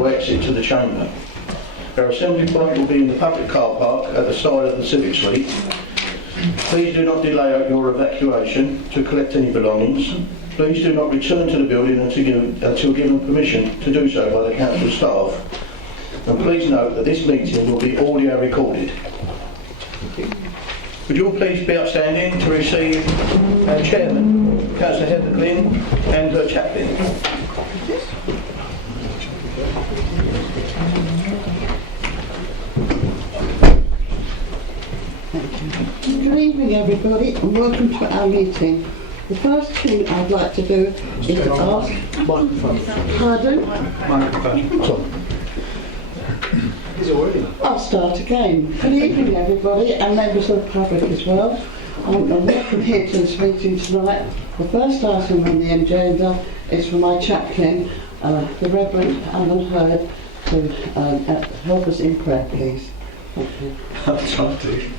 exit to the chamber. Our assembly point will be in the public car park at the side of the Civic Suite. Please do not delay your evacuation to collect any belongings. Please do not return to the building until given permission to do so by the council staff. And please note that this meeting will be audio recorded. Would you all please be upstanding to receive our chairman, Councillor Heather Glynn, and her chaplain. Good evening everybody and welcome to our meeting. The first thing I'd like to do is to ask... Pardon? I'll start again. Good evening everybody and members of the public as well. I'm welcome here to this meeting tonight. The first item on the agenda is for my chaplain, the Reverend Alan Hurd, to help us in prayer, please. Thank you. I'll try to.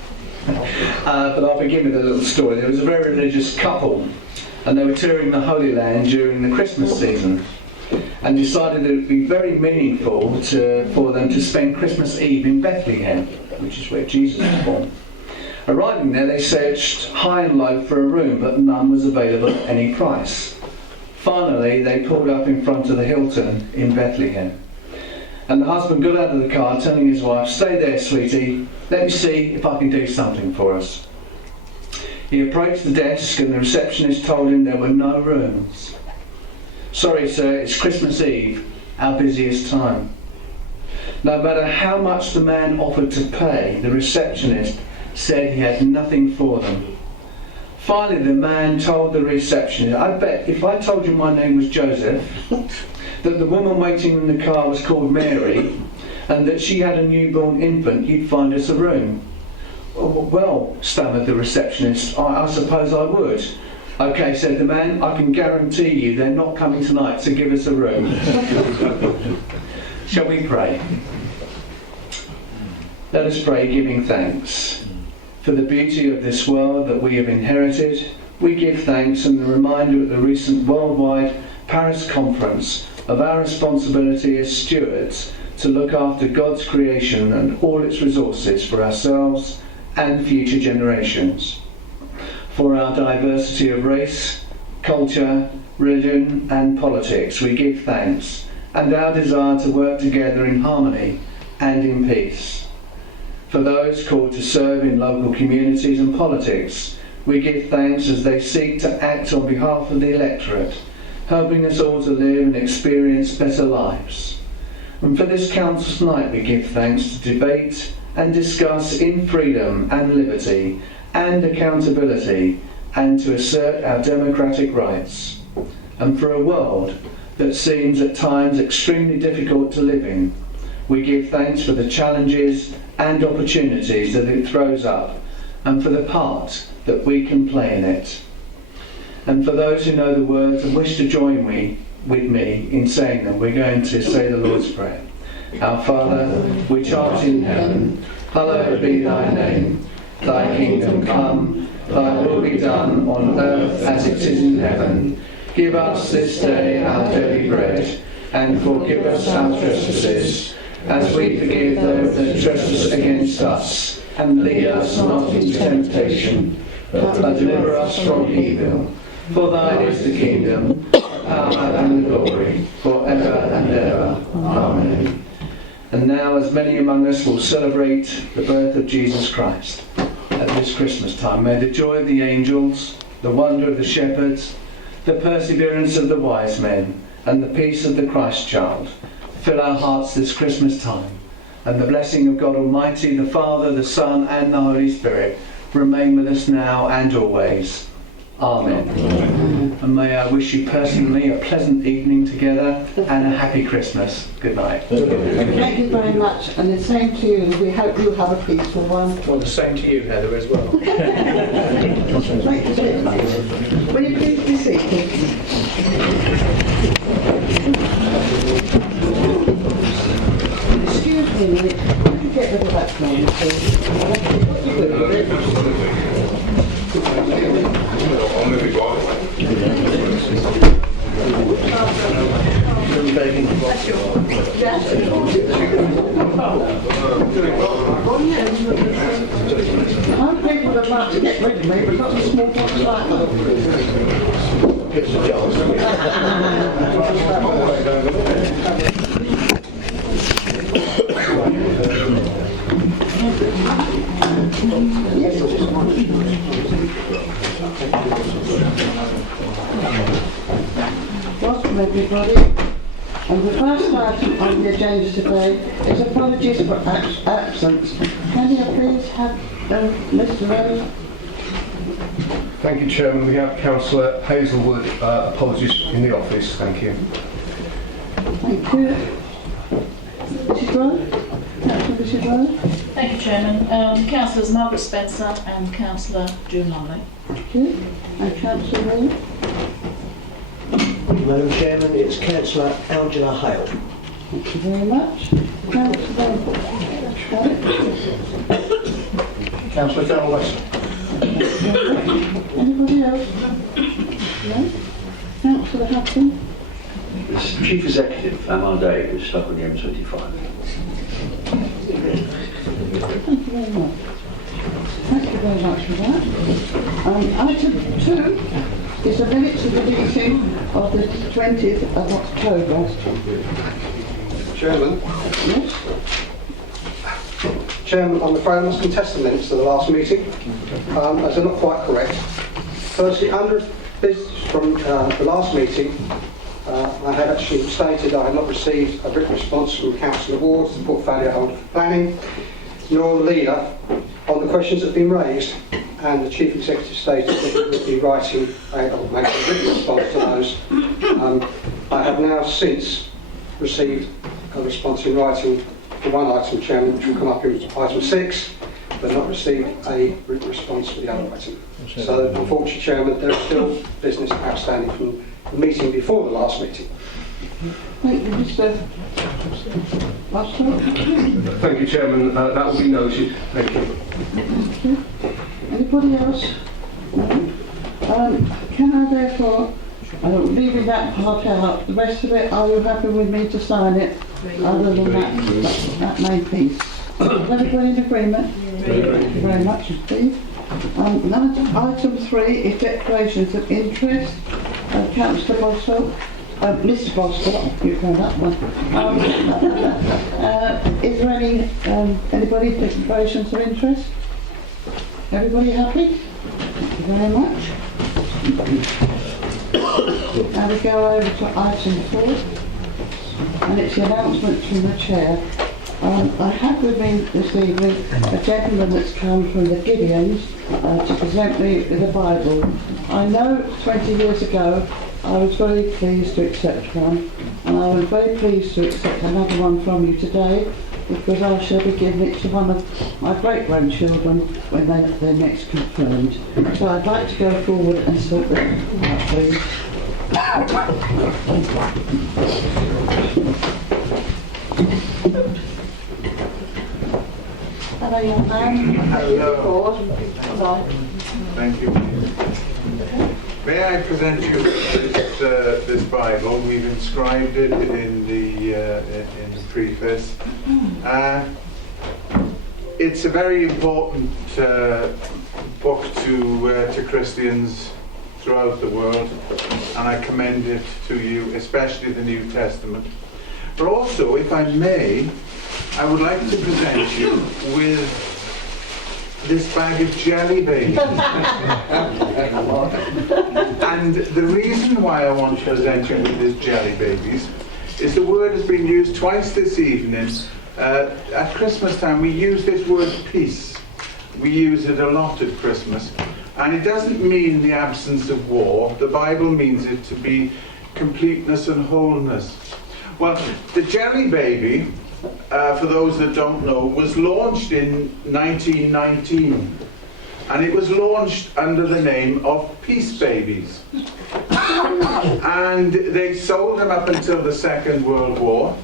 But I'll begin with a little story. There was a very religious couple and they were touring the Holy Land during the Christmas season and decided that it would be very meaningful for them to spend Christmas Eve in Bethlehem, which is where Jesus was born. Arriving there, they searched high and low for a room, but none was available at any price. Finally, they pulled up in front of the Hilton in Bethlehem. And the husband got out of the car, telling his wife, "Stay there, sweetie. Let me see if I can do something for us." He approached the desk and the receptionist told him there were no rooms. "Sorry, sir, it's Christmas Eve, our busiest time." No matter how much the man offered to pay, the receptionist said he had nothing for them. Finally, the man told the receptionist, "I bet if I told you my name was Joseph, that the woman waiting in the car was called Mary, and that she had a newborn infant, you'd find us a room." "Well," stammered the receptionist, I suppose I would." "OK," said the man, "I can guarantee you they're not coming tonight to give us a room." Shall we pray? Let us pray, giving thanks. For the beauty of this world that we have inherited, we give thanks in the reminder at the recent worldwide Paris conference of our responsibility as stewards to look after God's creation and all its resources for ourselves and future generations. For our diversity of race, culture, religion and politics, we give thanks, and our desire to work together in harmony and in peace. For those called to serve in local communities and politics, we give thanks as they seek to act on behalf of the electorate, helping us all to live and experience better lives. And for this council tonight we give thanks to debate and discuss in freedom and liberty and accountability and to assert our democratic rights. And for a world that seems at times extremely difficult to live in, we give thanks for the challenges and opportunities that it throws up and for the part that we can play in it. And for those who know the words and wish to join with me in saying them, we're going to say the Lord's Prayer. Our Father, which art in heaven, hallowed be thy name. Thy kingdom come, thy will be done on earth as it is in heaven. Give us this day our daily bread, and forgive us our trespasses, as we forgive those that trespass against us. And lead us not into temptation, but deliver us from evil. For thine is the kingdom, the power and the glory, forever and ever. Amen. And now, as many among us will celebrate the birth of Jesus Christ at this Christmas time, may the joy of the angels, the wonder of the shepherds, the perseverance of the wise men, and the peace of the Christ child fill our hearts this Christmas time. And the blessing of God Almighty, the Father, the Son, and the Holy Spirit remain with us now and always. Amen. And may I wish you personally a pleasant evening together and a happy Christmas. Good night. Thank you very much, and the same to you. We hope you have a peaceful one. Well, the same to you, Heather, as well. Thank you very much. Will you please be seated? Excuse me a minute. Could you get rid of that phone, please? begging? Some people would like to get rid of me, but not the small box like that. Gives a chance. Welcome everybody. And the first item on the agenda today is apologies for absence. Can you please have Mr. Rose? Thank you, Chairman. We have Councillor Hazelwood. Apologies in the office. Thank you. Thank you. Mrs. Rose? Councillor Mrs. Rose? Thank you, Chairman. Councillors Margaret Spencer and Councillor June Lumley. Thank you. And Councillor Rose? Madam Chairman, it's Councillor Angela Hale. Thank you very much. Councillor Councillor Carol West. Anybody else? No? Councillor Hudson? It's Chief Executive, Amar Day, who's stuck on the M25. Thank you very much. Thank you very much for that. Item 2 is the minutes of the meeting of the 20th of October. Chairman, Yes? Chairman, I'm afraid I must contest the minutes of the last meeting, as they're not quite correct. Firstly, under business from the last meeting, I had actually stated I had not received a written response from Councillor Ward, the portfolio holder for planning, nor the leader on the questions that have been raised, and the Chief Executive stated that he would be writing or making a written response to those. I have now since received a response in writing for one item, Chairman, which will come up in item 6, but not received a written response for the other item. So, unfortunately, Chairman, there is still business outstanding from the meeting before the last meeting. Thank you, Mr. Russell. Thank you, Chairman. That will be noted. Thank you. Thank you. Anybody else? No? Can I therefore, leaving that part out, the rest of it, are you happy with me to sign it, other than that main piece? Is everybody in agreement? Thank you very much indeed. Item 3 is declarations of interest. Councillor Boswell. Mr. Boswell, you know that one. Is there anybody declarations of interest? Everybody happy? Thank you very much. Now we go over to item 4, and it's the announcements from the chair. I have with me this evening a gentleman that's come from the Gideons to present me with the Bible. I know 20 years ago I was very pleased to accept one, and I was very pleased to accept another one from you today, because I shall be giving it to one of my great-grandchildren when they're next confirmed. So I'd like to go forward and sort that out, please. Hello, young man. Hello. Hello. Thank you. May I present you this Bible? We've inscribed it in the preface. It's a very important book to Christians throughout the world, and I commend it to you, especially the New Testament. But also, if I may, I would like to present you with this bag of jelly babies. And the reason why I want to present you with these jelly babies is the word has been used twice this evening. At Christmas time we use this word peace. We use it a lot at Christmas. And it doesn't mean the absence of war. The Bible means it to be completeness and wholeness. Well, the jelly baby, for those that don't know, was launched in 1919, and it was launched under the name of Peace Babies. And they sold them up until the Second World War,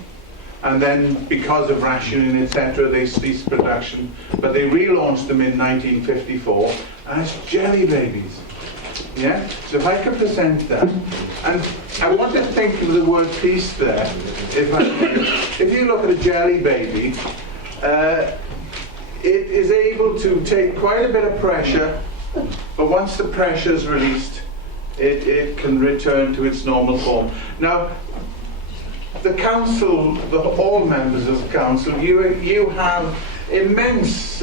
and then because of rationing, etc., they ceased production, but they relaunched them in 1954 as Jelly Babies. Yeah? So if I could present that, and I want to think of the word peace there. If you look at a jelly baby, it is able to take quite a bit of pressure, but once the pressure is released, it can return to its normal form. Now, the council, all members of the council, you have immense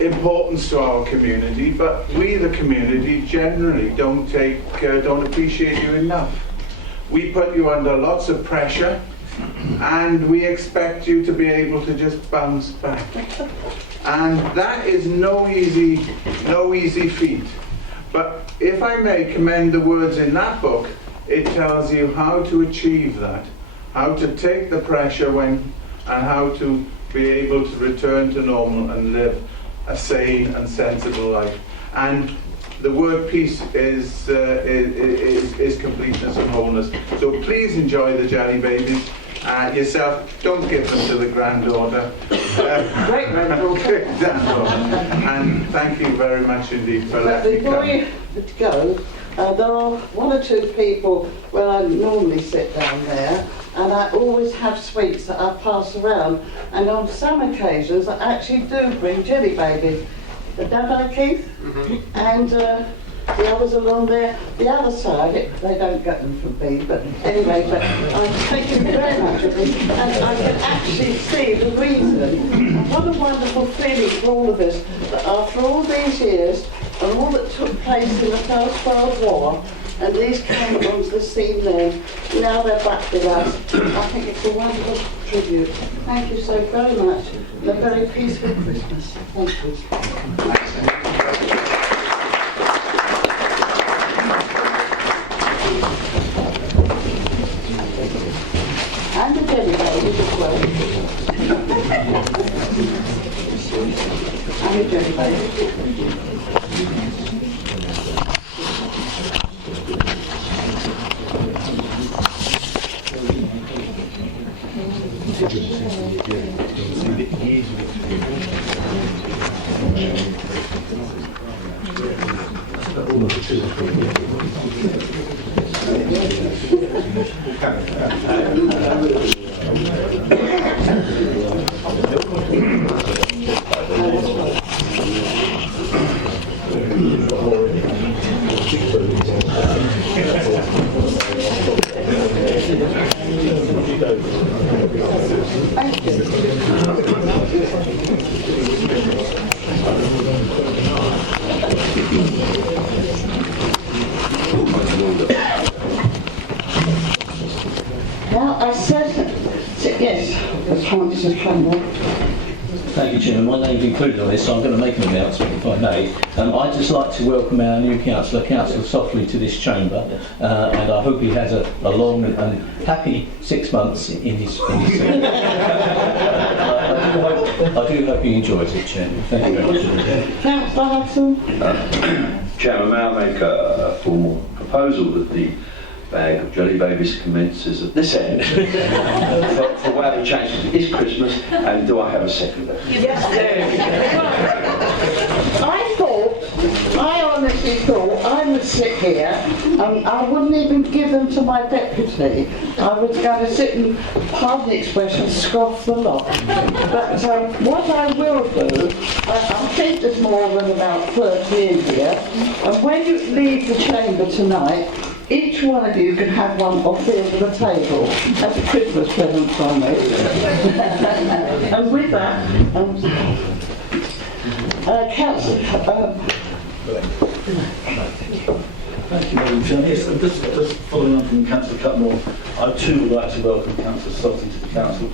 importance to our community, but we, the community, generally don't appreciate you enough. We put you under lots of pressure, and we expect you to be able to just bounce back. And that is no easy feat. But if I may commend the words in that book, it tells you how to achieve that, how to take the pressure and how to be able to return to normal and live a sane and sensible life. And the word peace is completeness and wholeness. So please enjoy the jelly babies. Yourself, don't give them to the granddaughter. Great granddaughter. And thank you very much indeed for But letting me before come. you go, there are one or two people where I normally sit down there, and I always have sweets that I pass around. And on some occasions, I actually do bring jelly babies. Don't I, Keith? Mm-hmm. And the others along there, the other side, they don't get them from me, but anyway, but I'm thanking you very much of it, and I can actually see the reason. And what a wonderful feeling for all of us, that after all these years, and all that took place in the First World War, and these camerons, the scene there, now they're back with us. I think it's a wonderful tribute. Thank you so very much, and a very peaceful Christmas. Thank you. And the jelly babies as well. And the jelly babies. Now I said, yes, Mrs. Campbell. Thank you, Chairman. My name's included on this, so I'm going to make an announcement, if I may. I'd just like to welcome our new councillor, Councillor Softly, to this chamber, and I hope he has a long and happy 6 months in his seat. I do hope he enjoys it, Chairman. Thank you very much. Councillor Hudson. Chairman, may I make a formal proposal that the bag of jelly babies commences at this end for whatever changes. It is Christmas, and do I have a second? Yes. I honestly thought I would sit here and I wouldn't even give them to my deputy. I was going to sit and, pardon the expression, scoff the lot. But what I will do, I think there's more than about 30 in here, and when you leave the chamber tonight, each one of you can have one off the end of the table as a Christmas present from me. And with that, Councillor... Thank you, Madam Chairman. Yes, just following on from Councillor Cutmore, I too would like to welcome Councillor Softy to the Council.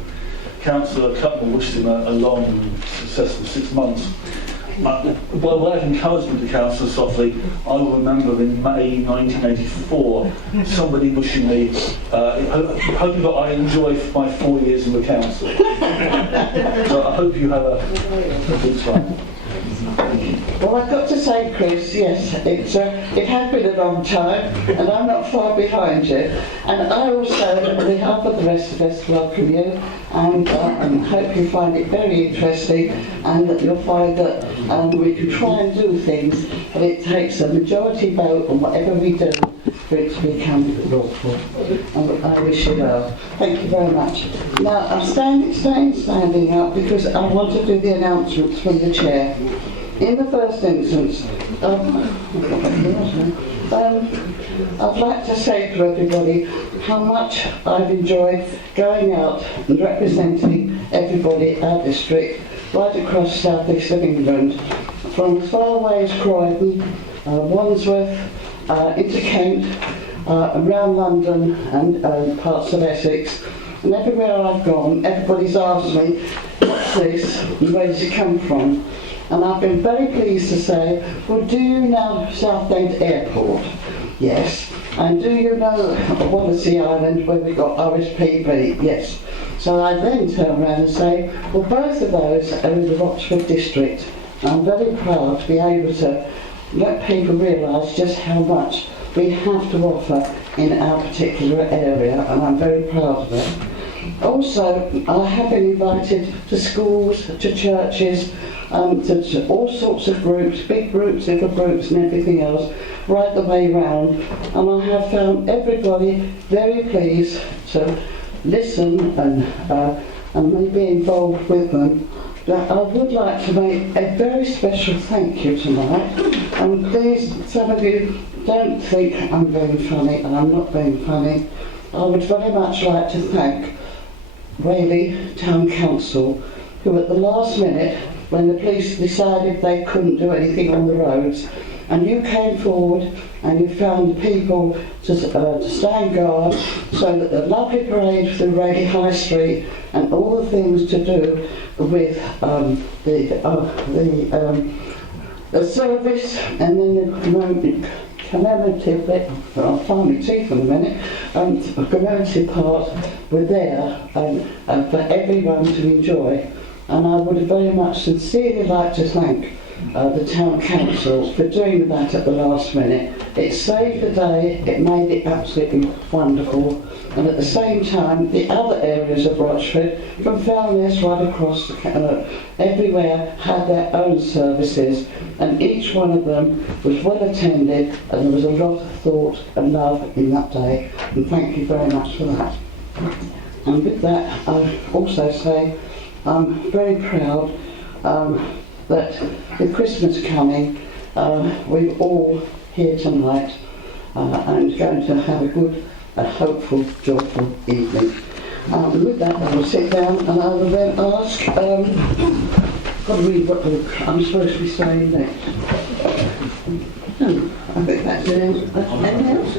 Councillor Cutmore wished him a long and successful 6 months. By way of encouragement to Councillor Softly, I will remember in May 1984 somebody wishing me, hoping that I enjoy my 4 years in the council. So I hope you have a good time. Well, I've got to say, Chris, yes, it has been a long time, and I'm not far behind you. And I also, on behalf of the rest of us, welcome you, and hope you find it very interesting, and that you'll find that and we can try and do things, but it takes a majority vote on whatever we do for it to become lawful. And I wish you well. Thank you very much. Now, I'm standing up because I want to do the announcements from the chair. In the first instance, I'd like to say to everybody how much I've enjoyed going out and representing everybody at our district right across South East of England, from as far away as Croydon, Wandsworth, into Kent, around London and parts of Essex. And everywhere I've gone, everybody's asked me, what's this and where does it come from? And I've been very pleased to say, well, do you know Southend Airport? Yes. And do you know Wallasey Island where we've got RSPB? Yes. So I then turn around and say, well, both of those are in the Rochford district. I'm very proud to be able to let people realise just how much we have to offer in our particular area, and I'm very proud of it. Also, I have been invited to schools, to churches, to all sorts of groups, big groups, little groups and everything else, right the way round. And I have found everybody very pleased to listen and maybe involved with them. But I would like to make a very special thank you tonight. And please, some of you don't think I'm being funny, and I'm not being funny. I would very much like to thank Whaley Town Council, who at the last minute, when the police decided they couldn't do anything on the roads, and you came forward and you found the people to stand guard so that the lovely parade through Raleigh High Street and all the things to do with the service and then the commemorative bit, I'll find my teeth in a minute, the commemorative part were there for everyone to enjoy. And I would very much sincerely like to thank the Town Council for doing that at the last minute. It saved the day, it made it absolutely wonderful, and at the same time the other areas of Rochford, from Fellness right across everywhere, had their own services, and each one of them was well attended, and there was a lot of thought and love in that day, and thank you very much for that. And with that, I also say I'm very proud that with Christmas coming, we're all here tonight and going to have a good, hopeful, joyful evening. With that, I will sit down and I will then ask, got to read what I'm supposed to be saying next. I think that's it. Anything else?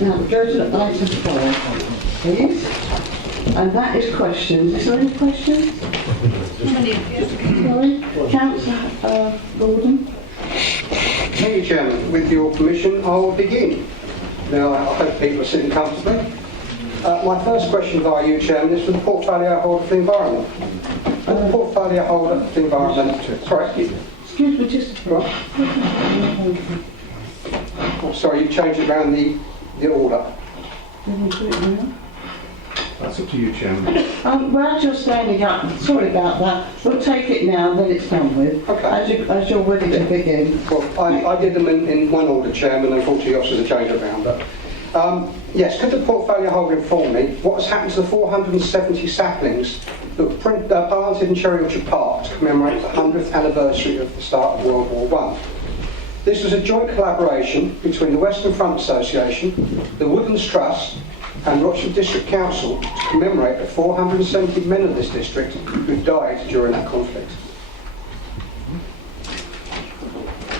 Now go to item 5, please. And that is questions. Is there any questions? Sorry, Councillor Gordon. Thank you, Chairman. With your permission, I will begin. Now, I hope people are sitting comfortably. My first question via you, Chairman, is for the portfolio holder for the environment. The portfolio holder for the environment. Sorry, excuse me, just right. Sorry, you changed it around the order. That's up to you, Chairman. Well, as you're standing up, sorry about that. We'll take it now, then it's done with. Okay. As you're ready to begin. Well, I did them in one order, Chairman, and unfortunately obviously the change around. But yes, could the portfolio holder inform me what has happened to the 470 saplings that were planted in Cherry Orchard Park to commemorate the 100th anniversary of the start of World War I? This was a joint collaboration between the Western Front Association, the Woodlands Trust, and Rochford District Council to commemorate the 470 men of this district who died during that conflict.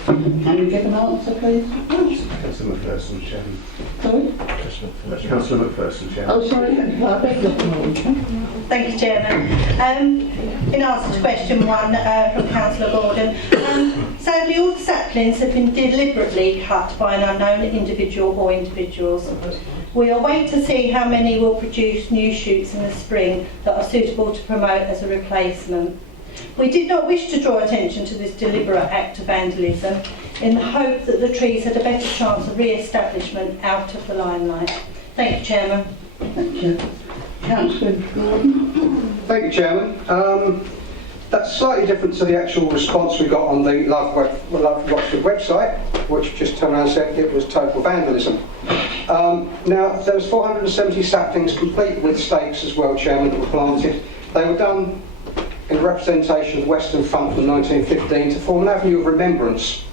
Can you give an answer, please? Councillor McPherson, Chairman. Sorry? Councillor McPherson, Chairman. Oh, sorry, I beg your pardon. Thank you, Chairman. In answer to question 1 from Councillor Gordon, sadly all the saplings have been deliberately cut by an unknown individual or individuals. We await to see how many will produce new shoots in the spring that are suitable to promote as a replacement. We did not wish to draw attention to this deliberate act of vandalism in the hope that the trees had a better chance of re-establishment out of the limelight. Thank you, Chairman. Thank you. Councillor Gordon. Thank you, Chairman. That's slightly different to the actual response we got on the Love Rochford website, which just turned around and said it was total vandalism. Now, there was 470 saplings complete with stakes as well, Chairman, that were planted. They were done in representation of the Western Front from 1915 to form an avenue of remembrance.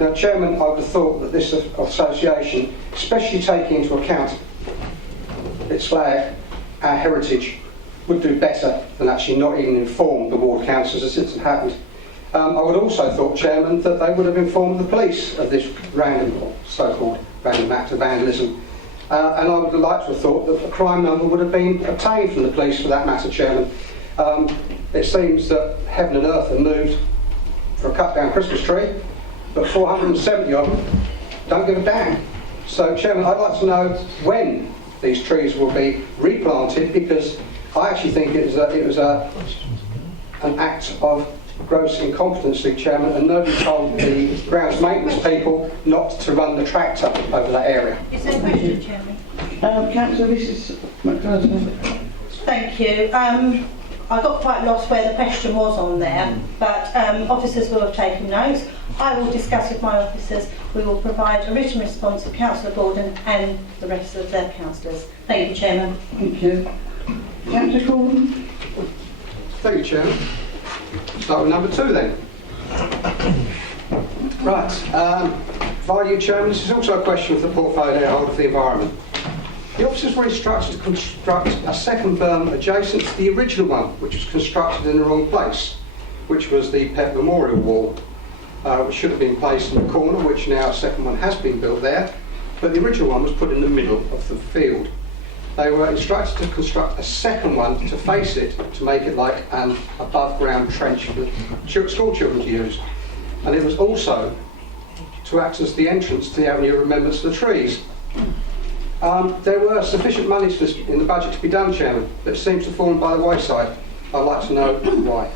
Now, Chairman, I would have thought that this association, especially taking into account its flag, our heritage, would do better than actually not even inform the ward councillors as it had happened. I would also thought, Chairman, that they would have informed the police of this random, or so-called random act of vandalism. And I would have liked to have thought that a crime number would have been obtained from the police for that matter, Chairman. It seems that heaven and earth have moved for a cut-down Christmas tree, but 470 of them don't give a damn. So, Chairman, I'd like to know when these trees will be replanted, because I actually think it was an act of gross incompetency, Chairman, and nobody told the grounds maintenance people not to run the tractor over that area. Is there a question, Chairman? Councillor Mrs McPherson. Thank you. I got quite lost where the question was on there, but officers will have taken notes. I will discuss with my officers. We will provide a written response to Councillor Gordon and the rest of their councillors. Thank you, Chairman. Thank you. Councillor Gordon. Thank you, Chairman. Start with number 2 then. Right. Value, Chairman, this is also a question for the portfolio holder for the environment. The officers were instructed to construct a second berm adjacent to the original one, which was constructed in the wrong place, which was the Pet Memorial Wall, which should have been placed in the corner, which now a second one has been built there, but the original one was put in the middle of the field. They were instructed to construct a second one to face it, to make it like an above-ground trench for the school children to use. And it was also to act as the entrance to the Avenue of Remembrance for the trees. There were sufficient monies in the budget to be done, Chairman, but it seems to have fallen by the wayside. I'd like to know why.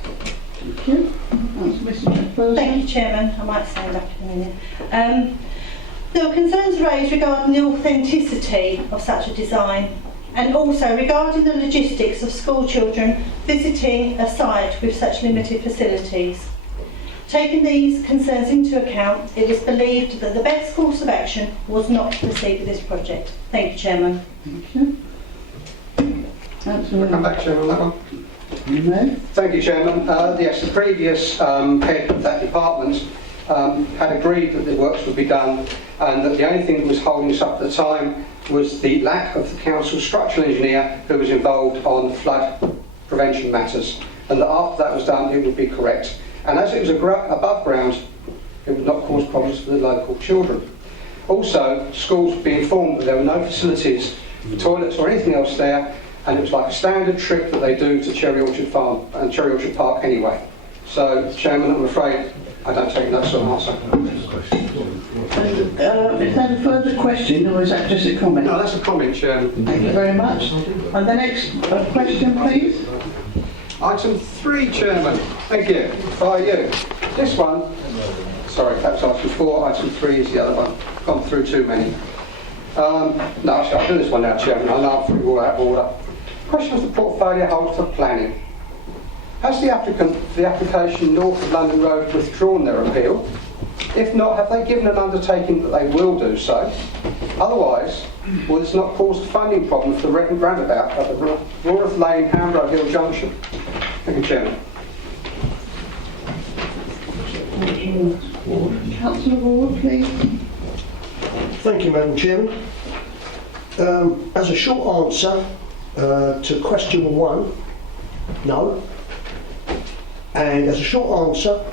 Thank you. Mr. McPherson. Thank you, Chairman. I might stand up in a minute. There were concerns raised regarding the authenticity of such a design, and also regarding the logistics of school children visiting a site with such limited facilities. Taking these concerns into account, it is believed that the best course of action was not to proceed with this project. Thank you, Chairman. Thank you. Councillor. Come back, Chairman, on that one. No. Thank you, Chairman. Yes, the previous head of that department had agreed that the works would be done, and that the only thing that was holding us up at the time was the lack of the council structural engineer who was involved on flood prevention matters, and that after that was done it would be correct. And as it was above ground, it would not cause problems for the local children. Also, schools would be informed that there were no facilities for toilets or anything else there, and it was like a standard trip that they do to Cherry Orchard Farm and Cherry Orchard Park anyway. So, Chairman, I'm afraid I don't take that sort of answer. Is that a further question, or is that just a comment? No, that's a comment, Chairman. Thank you very much. And the next question, please. Item 3, Chairman. Thank you. By you. This one, sorry, perhaps item 4, item 3 is the other one. Gone through too many. No, actually, I'll do this one now, Chairman. I know I'm all out of order. Question of the portfolio holder for planning. Has the applicant for the application North of London Road withdrawn their appeal? If not, have they given an undertaking that they will do so? Otherwise, will this not cause a funding problem for the roundabout at the Rorath Lane, Hambro Hill Junction? Thank you, Chairman. Councillor Ward, please. Thank you, Madam Chairman. As a short answer to question 1, no. And as a short answer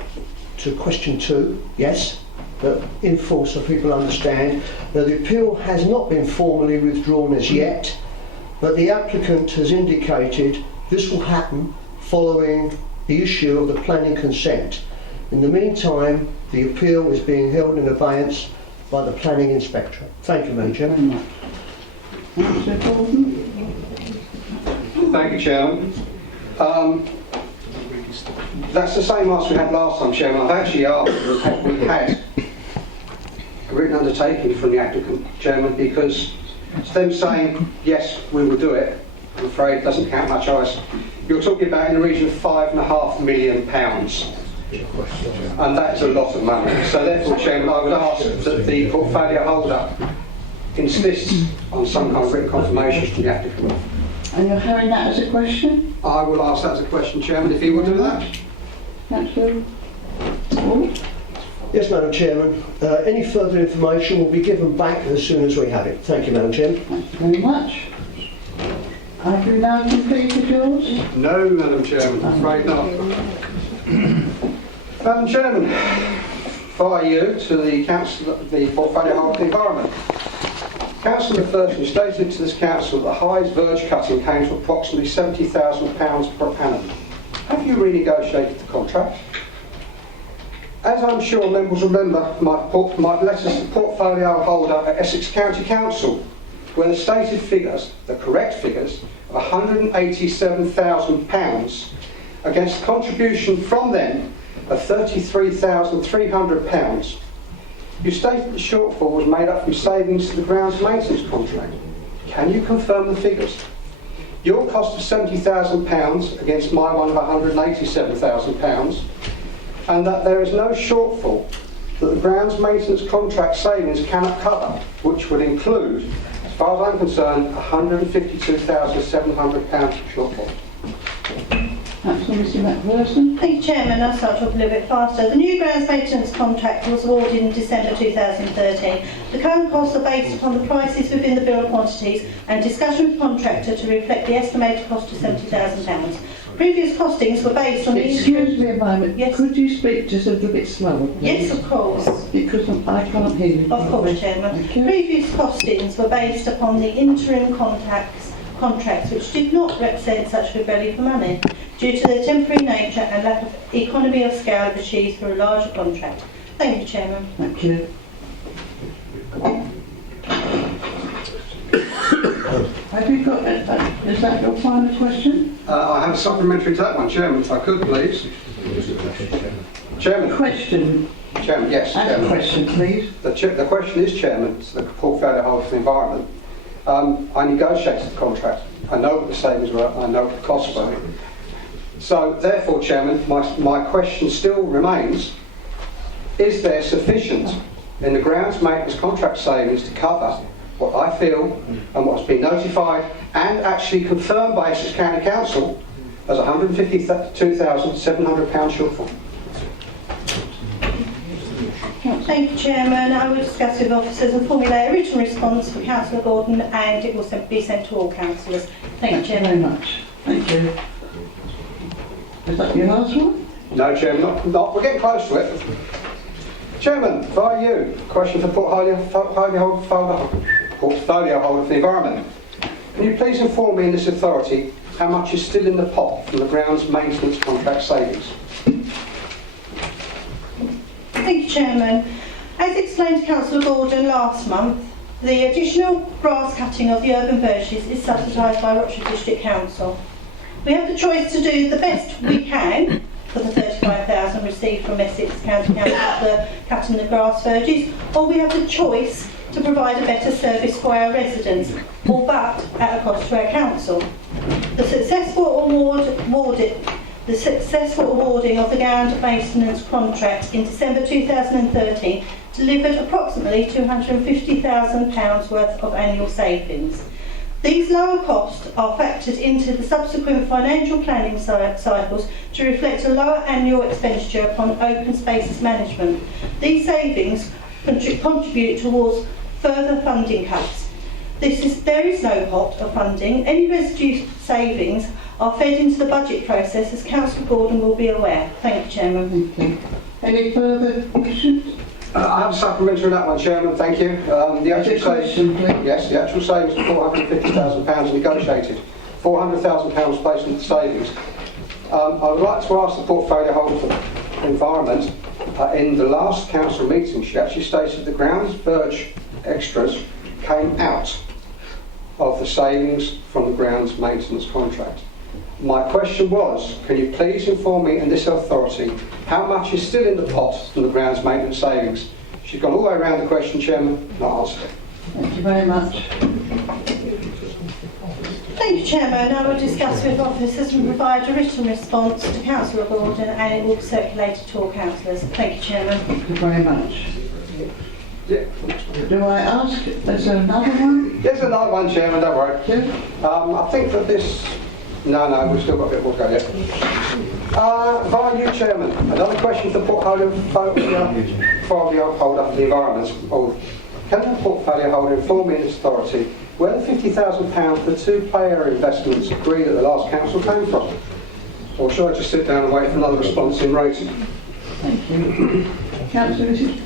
to question 2, yes. But in full, so people understand that the appeal has not been formally withdrawn as yet, but the applicant has indicated this will happen following the issue of the planning consent. In the meantime, the appeal is being held in abeyance by the planning inspector. Thank you, Madam Chairman. Thank you, Chairman. That's the same answer we had last time, Chairman. I've actually asked if we had a written undertaking from the applicant, Chairman, because it's them saying, yes, we will do it, I'm afraid doesn't count much ice. You're talking about in the region of £5.5 million. And that is a lot of money. So therefore, Chairman, I would ask that the portfolio holder insists on some kind of written confirmation from the applicant. And you're having that as a question? I will ask that as a question, Chairman, if he will do that. Councillor Ward? Yes, Madam Chairman. Any further information will be given back as soon as we have it. Thank you, Madam Chairman. Thank you very much. Have you now completed yours? No, Madam Chairman, I'm afraid not. Madam Chairman, via you to the Council, the portfolio holder of the environment. Councillor McPherson stated to this council that Hyde's verge cutting came to approximately £70,000 per annum. Have you renegotiated the contract? As I'm sure members remember, my letters to the portfolio holder at Essex County Council, where the stated figures, the correct figures, of £187,000 against a contribution from them of £33,300. You stated the shortfall was made up from savings to the grounds maintenance contract. Can you confirm the figures? Your cost of £70,000 against my one of £187,000, and that there is no shortfall that the grounds maintenance contract savings cannot cover, which would include, as far as I'm concerned, £152,700 shortfall. Mr McPherson. Thank you, Chairman. I'll start off a little bit faster. The new grounds maintenance contract was awarded in December 2013. The current costs are based upon the prices within the bill of quantities and discussion with the contractor to reflect the estimated cost of £70,000. Previous costings were based on the... Excuse me a moment. Yes. Could you speak just a little bit slower, please? Yes, of course. Because I can't hear you. Of course, Chairman. Previous costings were based upon the interim contracts which did not represent such good value for money due to their temporary nature and lack of economy of scale achieved for a larger contract. Thank you, Chairman. Thank you. Have you got, is that your final question? I have a supplementary to that one, Chairman, if I could, please. Chairman. Question. Chairman, yes. Ask Chairman. a question, please. The question is, Chairman, to the portfolio holder for the environment. I negotiated the contract. I know what the savings were, I know what the costs were. So, therefore, Chairman, my question still remains, is there sufficient in the grounds maintenance contract savings to cover what I feel and what's been notified and actually confirmed by Essex County Council as £152,700 shortfall? Thank you, Chairman. I will discuss with officers and formulate a written response for Councillor Gordon, and it will be sent to all councillors. Thank you, Chairman. Very much. Thank you. Is that your last one? No, Chairman, not. We're getting close to it. Chairman, via you, question for portfolio holder for the environment. Can you please inform me in this authority how much is still in the pot from the grounds maintenance contract savings? Thank you, Chairman. As explained to Councillor Gordon last month, the additional grass cutting of the urban verges is subsidised by Rochester District Council. We have the choice to do the best we can for the £35,000 received from Essex County Council for cutting the grass verges, or we have the choice to provide a better service for our residents, albeit at a cost to our council. The successful awarding of the ground maintenance contract in December 2013 delivered approximately £250,000 worth of annual savings. These lower costs are factored into the subsequent financial planning cycles to reflect a lower annual expenditure upon open spaces management. These savings contribute towards further funding cuts. There is no pot of funding. Any residue savings are fed into the budget process, as Councillor Gordon will be aware. Thank you, Chairman. Thank you. Any further questions? I have a supplementary on that one, Chairman, thank you. The actual savings, yes, the actual savings of £450,000 negotiated. £400,000 placed into savings. I would like to ask the portfolio holder for the environment, in the last council meeting, she actually stated the grounds verge extras came out of the savings from the grounds maintenance contract. My question was, can you please inform me in this authority how much is still in the pot from the grounds maintenance savings? She's gone all the way around the question, Chairman, not answered it. Thank you very much. Thank Thank you, Chairman. I will discuss with officers and provide a written response to Councillor Gordon, and it will be circulated to all councillors. Thank you, Chairman. Thank you very much. Do I ask, is there another one? There's another one, Chairman, don't worry. Yeah. I think that this... No, we've still got a bit more to go yet. Via you, Chairman, another question for the portfolio holder for the environment. Can the portfolio holder inform me in its authority where the £50,000 for 2 play area investments agreed at the last council came from? Or should I just sit down and wait for another response in writing? Thank you. Councillor Richard,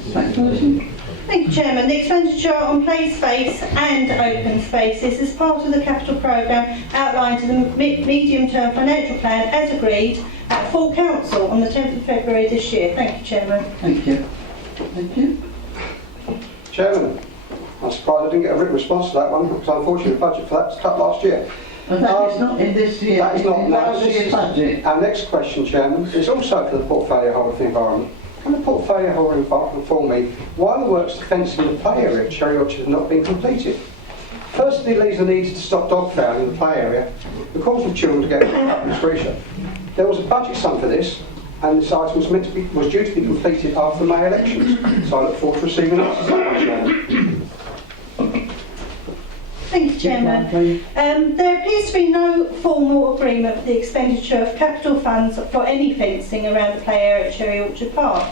Thank you, Chairman. The expenditure on play space and open spaces is part of the capital programme outlined in the medium-term financial plan as agreed at full council on the 10th of February this year. Thank you, Chairman. Thank you. Thank you. Chairman, I'm surprised I didn't get a written response to that one, because unfortunately the budget for that was cut last year. But that is not in this year. That is not in last this year's budget. Our next question, Chairman, is also for the portfolio holder for the environment. Can the portfolio holder inform me why the works to fencing the play area at Cherry Orchard have not been completed? Firstly, these are needed to stop dog fouling in the play area, the cause of children to get up in Scretia. There was a budget sum for this, and this item was due to be completed after the May elections. So I look forward to receiving answers to that one, Chairman. Thank you, Chairman. There appears to be no formal agreement for the expenditure of capital funds for any fencing around the play area at Cherry Orchard Park.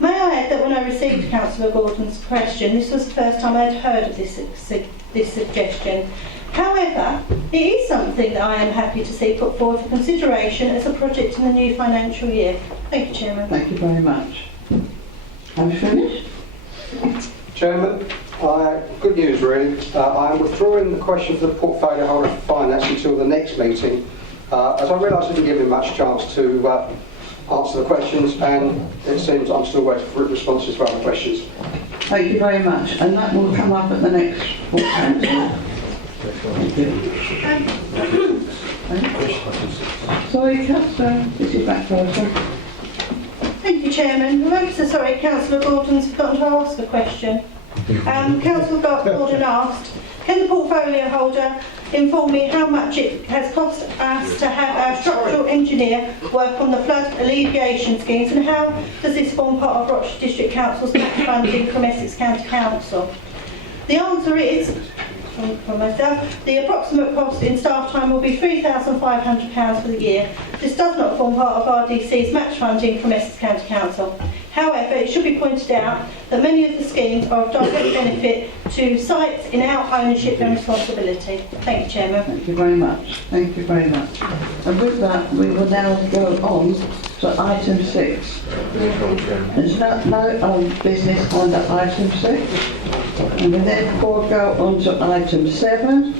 May I add that when I received Councillor Gordon's question, this was the first time I had heard of this suggestion. However, it is something that I am happy to see put forward for consideration as a project in the new financial year. Thank you, Chairman. Thank you very much. Have you finished? Chairman, good news really. I am withdrawing the question for the portfolio holder for finance until the next meeting, as I realise I didn't give him much chance to answer the questions, and it seems I'm still waiting for responses for other questions. Thank you very much, and that will come up at the next full council. Thank you. Sorry, Councillor, this is back closer. Thank you, Chairman. I'm so sorry, Councillor Gordon's forgotten to ask a question. Councillor Gordon asked, can the portfolio holder inform me how much it has cost us to have our structural engineer work on the flood alleviation schemes, and how does this form part of Rochester District Council's tax funding from Essex County Council? The answer is, from myself, the approximate cost in staff time will be £3,500 for the year. This does not form part of RDC's match funding from Essex County Council. However, it should be pointed out that many of the schemes are of direct benefit to sites in our ownership and responsibility. Thank you, Chairman. Thank you very much. Thank you very much. And with that, we will now go on to item 6. There's no business under item 6. And we therefore go on to item 7,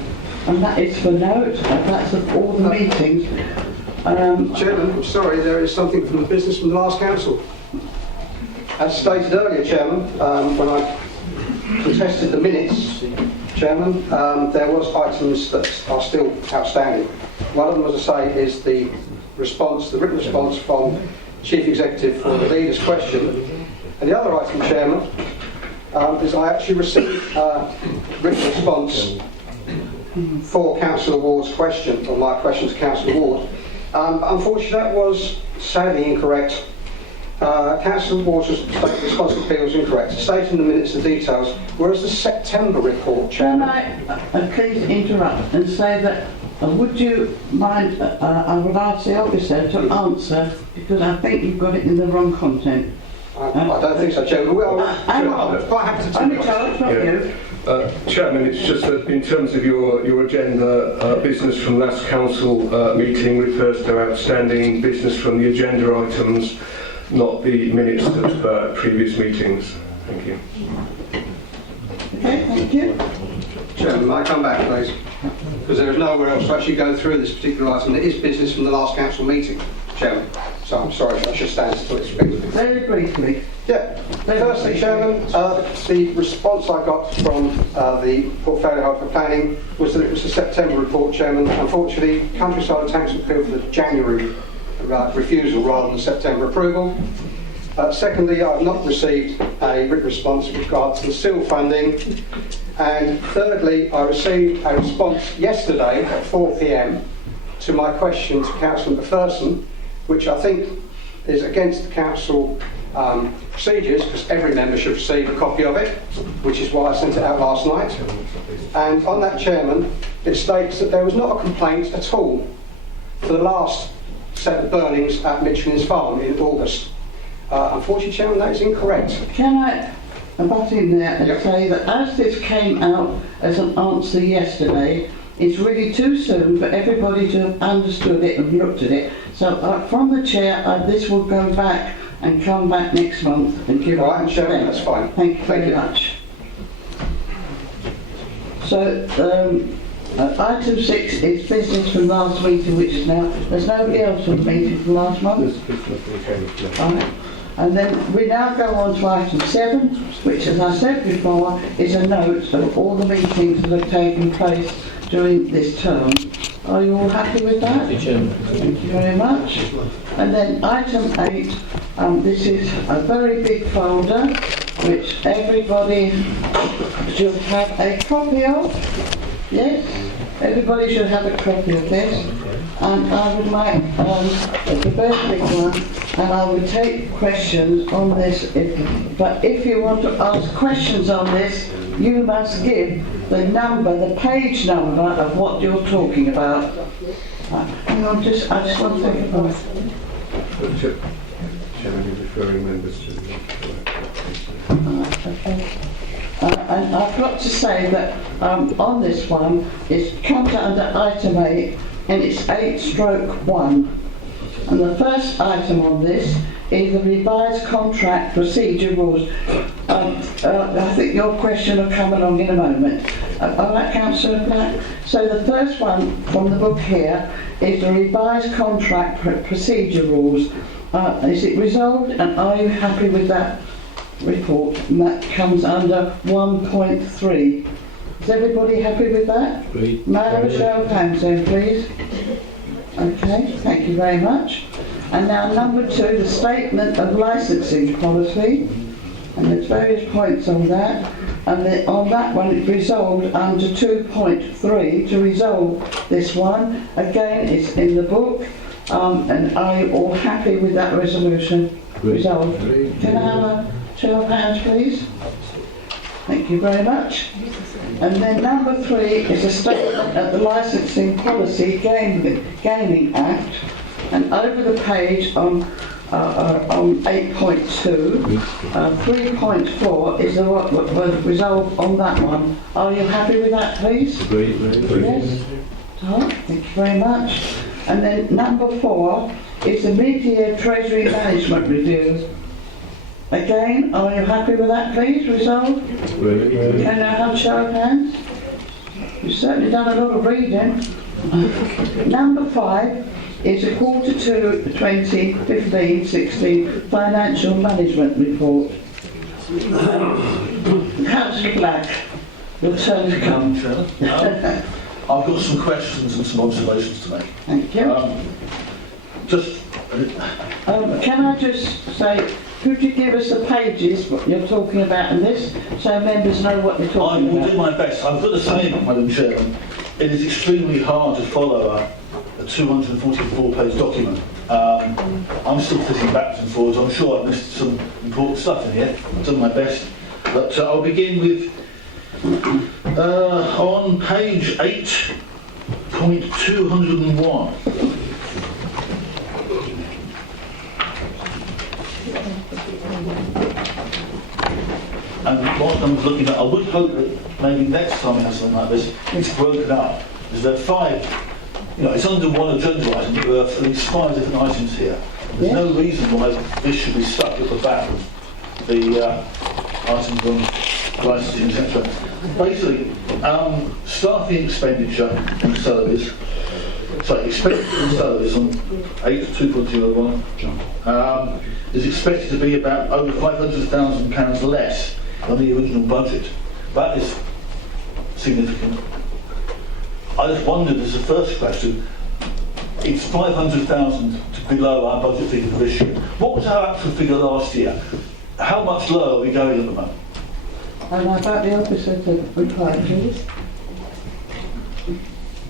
and that is for note, and that's of all the meetings. Chairman, I'm sorry, there is something from the business from the last council. As stated earlier, Chairman, when I contested the minutes, Chairman, there was items that are still outstanding. One of them, as I say, is the response, the written response from Chief Executive for the leader's question. And the other item, Chairman, is I actually received a written response for Councillor Ward's question, or my question to Councillor Ward. Unfortunately, that was sadly incorrect. Councillor Ward's response to appeal was incorrect. Stated in the minutes the details, whereas the September report, Chairman... Can I please interrupt and say that, would you mind, I would ask the officer to answer, because I think you've got it in the wrong content. I don't think so, Chairman. I'm quite happy to Only Charles, not you. Chairman, it's just that in terms of your agenda, business from last council meeting refers to outstanding business from the agenda items, not the minutes of previous meetings. Thank you. Okay, thank you. Chairman, may I come back, please? Because there is nowhere else to actually go through this particular item. It is business from the last council meeting, Chairman. So I'm sorry, I should stand to its feet. Very briefly. Yeah. Firstly, Chairman, the response I got from the portfolio holder for planning was that it was the September report, Chairman. Unfortunately, Countryside Tanks appealed for the January refusal rather than September approval. Secondly, I have not received a written response with regard to the SIL funding. And thirdly, I received a response yesterday at 4 p.m. to my question to Councillor McPherson, which I think is against the council procedures, because every member should receive a copy of it, which is why I sent it out last night. And on that, Chairman, it states that there was not a complaint at all for the last set of burnings at Mitchell's Farm in August. Unfortunately, Chairman, that is incorrect. Can I butt in there and say that as this came out as an answer yesterday, it's really too soon for everybody to have understood it and looked at it. So from the chair, this will go back and come back next month and give Right, Chairman, that's fine. Thank you very much. So item 6 is business from last meeting, which is now, there's nobody else from the meeting from last month. Right. And then we now go on to item 7, which, as I said before, is a note of all the meetings that have taken place during this term. Are you all happy with that? Thank you. Thank you very much. And then item 8, this is a very big folder which everybody should have a copy of. Yes? Everybody should have a copy of this. And I would like, it's a very big one, and I would take questions on this. But if you want to ask questions on this, you must give the number, the page number of what you're talking about. Hang on, I just want to take a breath. Chairman, referring members to Okay. And I've got to say that on this one, it comes under item 8, and it's 8/1. And the first item on this is the revised contract procedure rules. I think your question will come along in a moment. All right, Councillor Black? So the first one from the book here is the revised contract procedure rules. Is it resolved, and are you happy with that report? And that comes under 1.3. Is everybody happy with that? Agreed. Madam, show of hands then, please. Okay, thank you very much. And now number 2, the statement of licensing policy. And there's various points on that. And on that one, it's resolved under 2.3 to resolve this one. Again, it's in the book. And are you all happy with that resolution? Resolved. Can I have a show of hands, please? Thank you very much. And then number 3 is a statement of the Licensing Policy Gaming Act. And over the page on 8.2, 3.4 is what was resolved on that one. Are you happy with that, please? Agreed. Yes. Thank you very much. And then number 4 is the mid-year Treasury Management Review. Again, are you happy with that, please? Resolved? Can I have a show of hands? You've certainly done a lot of reading. Number 5 is a Q2 2015-16 Financial Management Report. Councillor Black, your turn to come. I've got some questions and some observations to make. Thank you. Can I just say, could you give us the pages, what you're talking about in this, so members know what you're talking about? I will do my best. I've got to say, Madam Chairman, it is extremely hard to follow a 244-page document. I'm still flitting backwards and forwards. I'm sure I've missed some important stuff in here. I've done my best. But I'll begin with, on page 8.201. And whilst I'm looking at, I would hope that maybe next time we have something like this, it's broken up. There's there 5, it's under one agenda item, but there are at least 5 different items here. There's no reason why this should be stuck at the back of the items on licensing, etc. Basically, staffing expenditure and salaries, expenditure and salaries on 8.2.01 is expected to be about over £500,000 less than the original budget. That is significant. I just wondered, as a first question, it's 500,000 below our budget figure for this year. What was our actual figure last year? How much lower are we going at the moment? And I invite the officer to reply, please.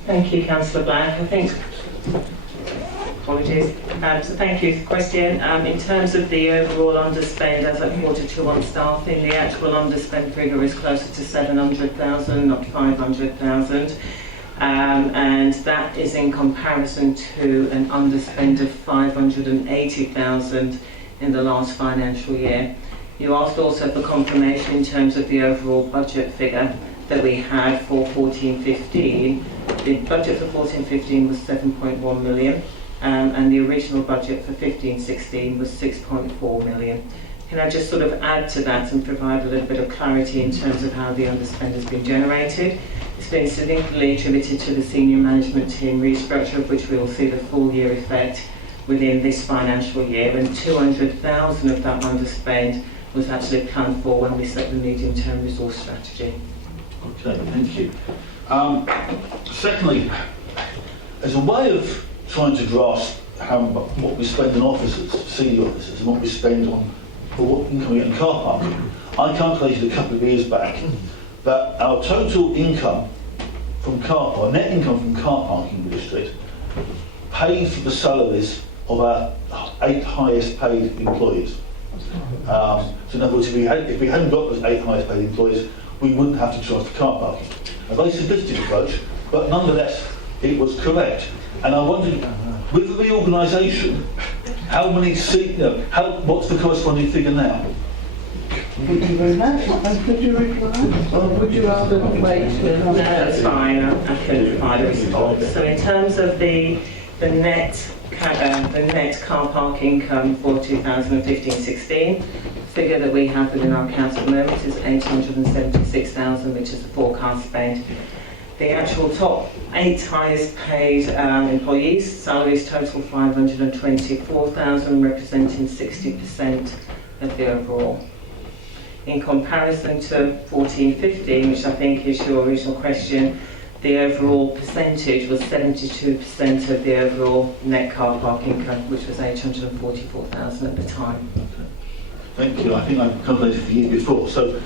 Thank you, Councillor Black. I think, apologies. So thank you for the question. In terms of the overall underspend, as I reported to on staffing, the actual underspend figure is closer to 700,000, not 500,000. And that is in comparison to an underspend of 580,000 in the last financial year. You asked also for confirmation in terms of the overall budget figure that we had for 14-15. The budget for 14-15 was 7.1 million, and the original budget for 15-16 was 6.4 million. Can I just sort of add to that and provide a little bit of clarity in terms of how the underspend has been generated? It's been significantly attributed to the senior management team restructure, of which we will see the full year effect within this financial year, and 200,000 of that underspend was actually planned for when we set the medium-term resource strategy. Okay, thank you. Secondly, as a way of trying to grasp what we spend on officers, senior officers, and what we spend on what income we get in car parking, I calculated a couple of years back that our total income from net income from car parking in the district pays for the salaries of our 8 highest paid employees. So in other words, if we hadn't got those 8 highest paid employees, we wouldn't have to charge for car parking. A very simplistic approach, but nonetheless, it was correct. And I wondered, with the reorganisation, how many what's the corresponding figure now? Thank you very much. And could you reply? Or would you rather wait? No, that's fine. I can provide a response. So in terms of the net car park income for 2015-16, figure that we have within our accounts at the moment is 876,000, which is the forecast spend. The actual top 8 highest paid employees, salaries total 524,000, representing 60% of the overall. In comparison to 14-15, which I think is your original question, the overall percentage was 72% of the overall net car park income, which was 844,000 at the time. Thank you. I think I calculated the year before. So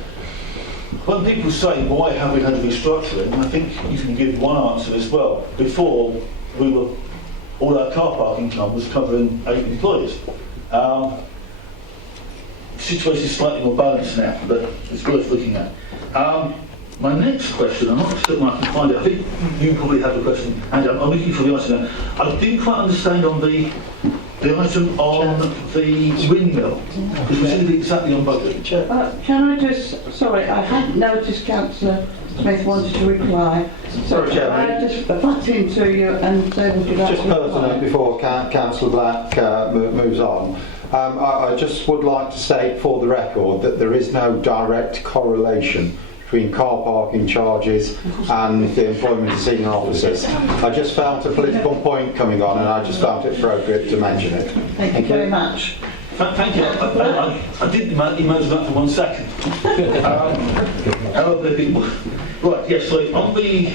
when people say, why have we had a restructuring, I think you can give one answer as well. Before, all our car park income was covering 8 employees. The situation is slightly more balanced now, but it's worth looking at. My next question, I'm not sure I can find it. I think you probably have a question, and I'm looking for the answer now. I didn't quite understand on the item on the windmill, because we seem to be exactly on budget. Can I just, sorry, I hadn't noticed Councillor Smith wanted to reply. Sorry, Chairman. Can I just butt into you and say would you like just to reply? personally, before Councillor Black moves on, I just would like to state for the record that there is no direct correlation between car parking charges and the employment of senior officers. I just felt a political point coming on and I just felt it appropriate to mention it. Thank you very much. Thank you. I didn't imagine that for 1 second. Right, yes, so on the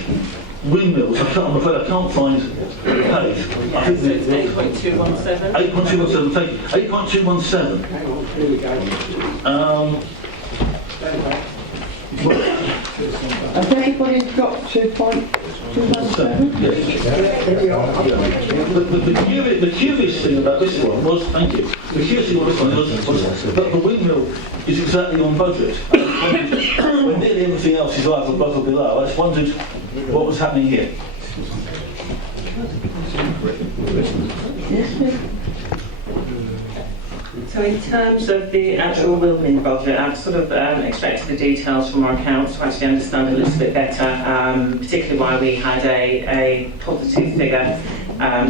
windmills, I'm afraid I can't find the page. I think it's 8.217. 8.217, thank you. 8.217. Has anybody got 2.217? The curious thing about this one was, thank you, the curious thing about this one was that the windmill is exactly on budget. When nearly everything else is either above or below, I just wondered what was happening here. Yes, please. So in terms of the actual Wilmin budget, I've sort of extracted the details from our accounts to actually understand a little bit better, particularly why we had a positive figure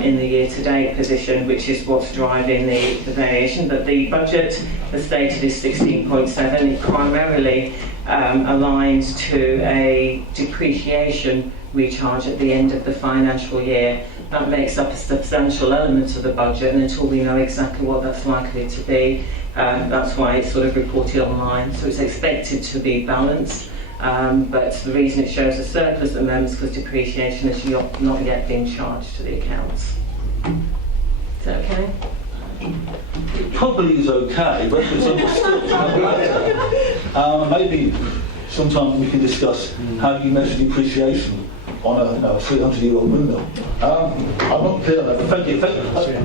in the year-to-date position, which is what's driving the variation. But the budget, as stated, is 16.7. It primarily aligns to a depreciation recharge at the end of the financial year. That makes up a substantial element of the budget, and until we know exactly what that's likely to be, that's why it's sort of reported online. So it's expected to be balanced, but the reason it shows a surplus at the moment is because depreciation has not yet been charged to the accounts. Is that okay? Probably is okay, but it's still maybe sometime we can discuss how you measure depreciation on a 300-year-old windmill. I'm not clear on that, but thank you.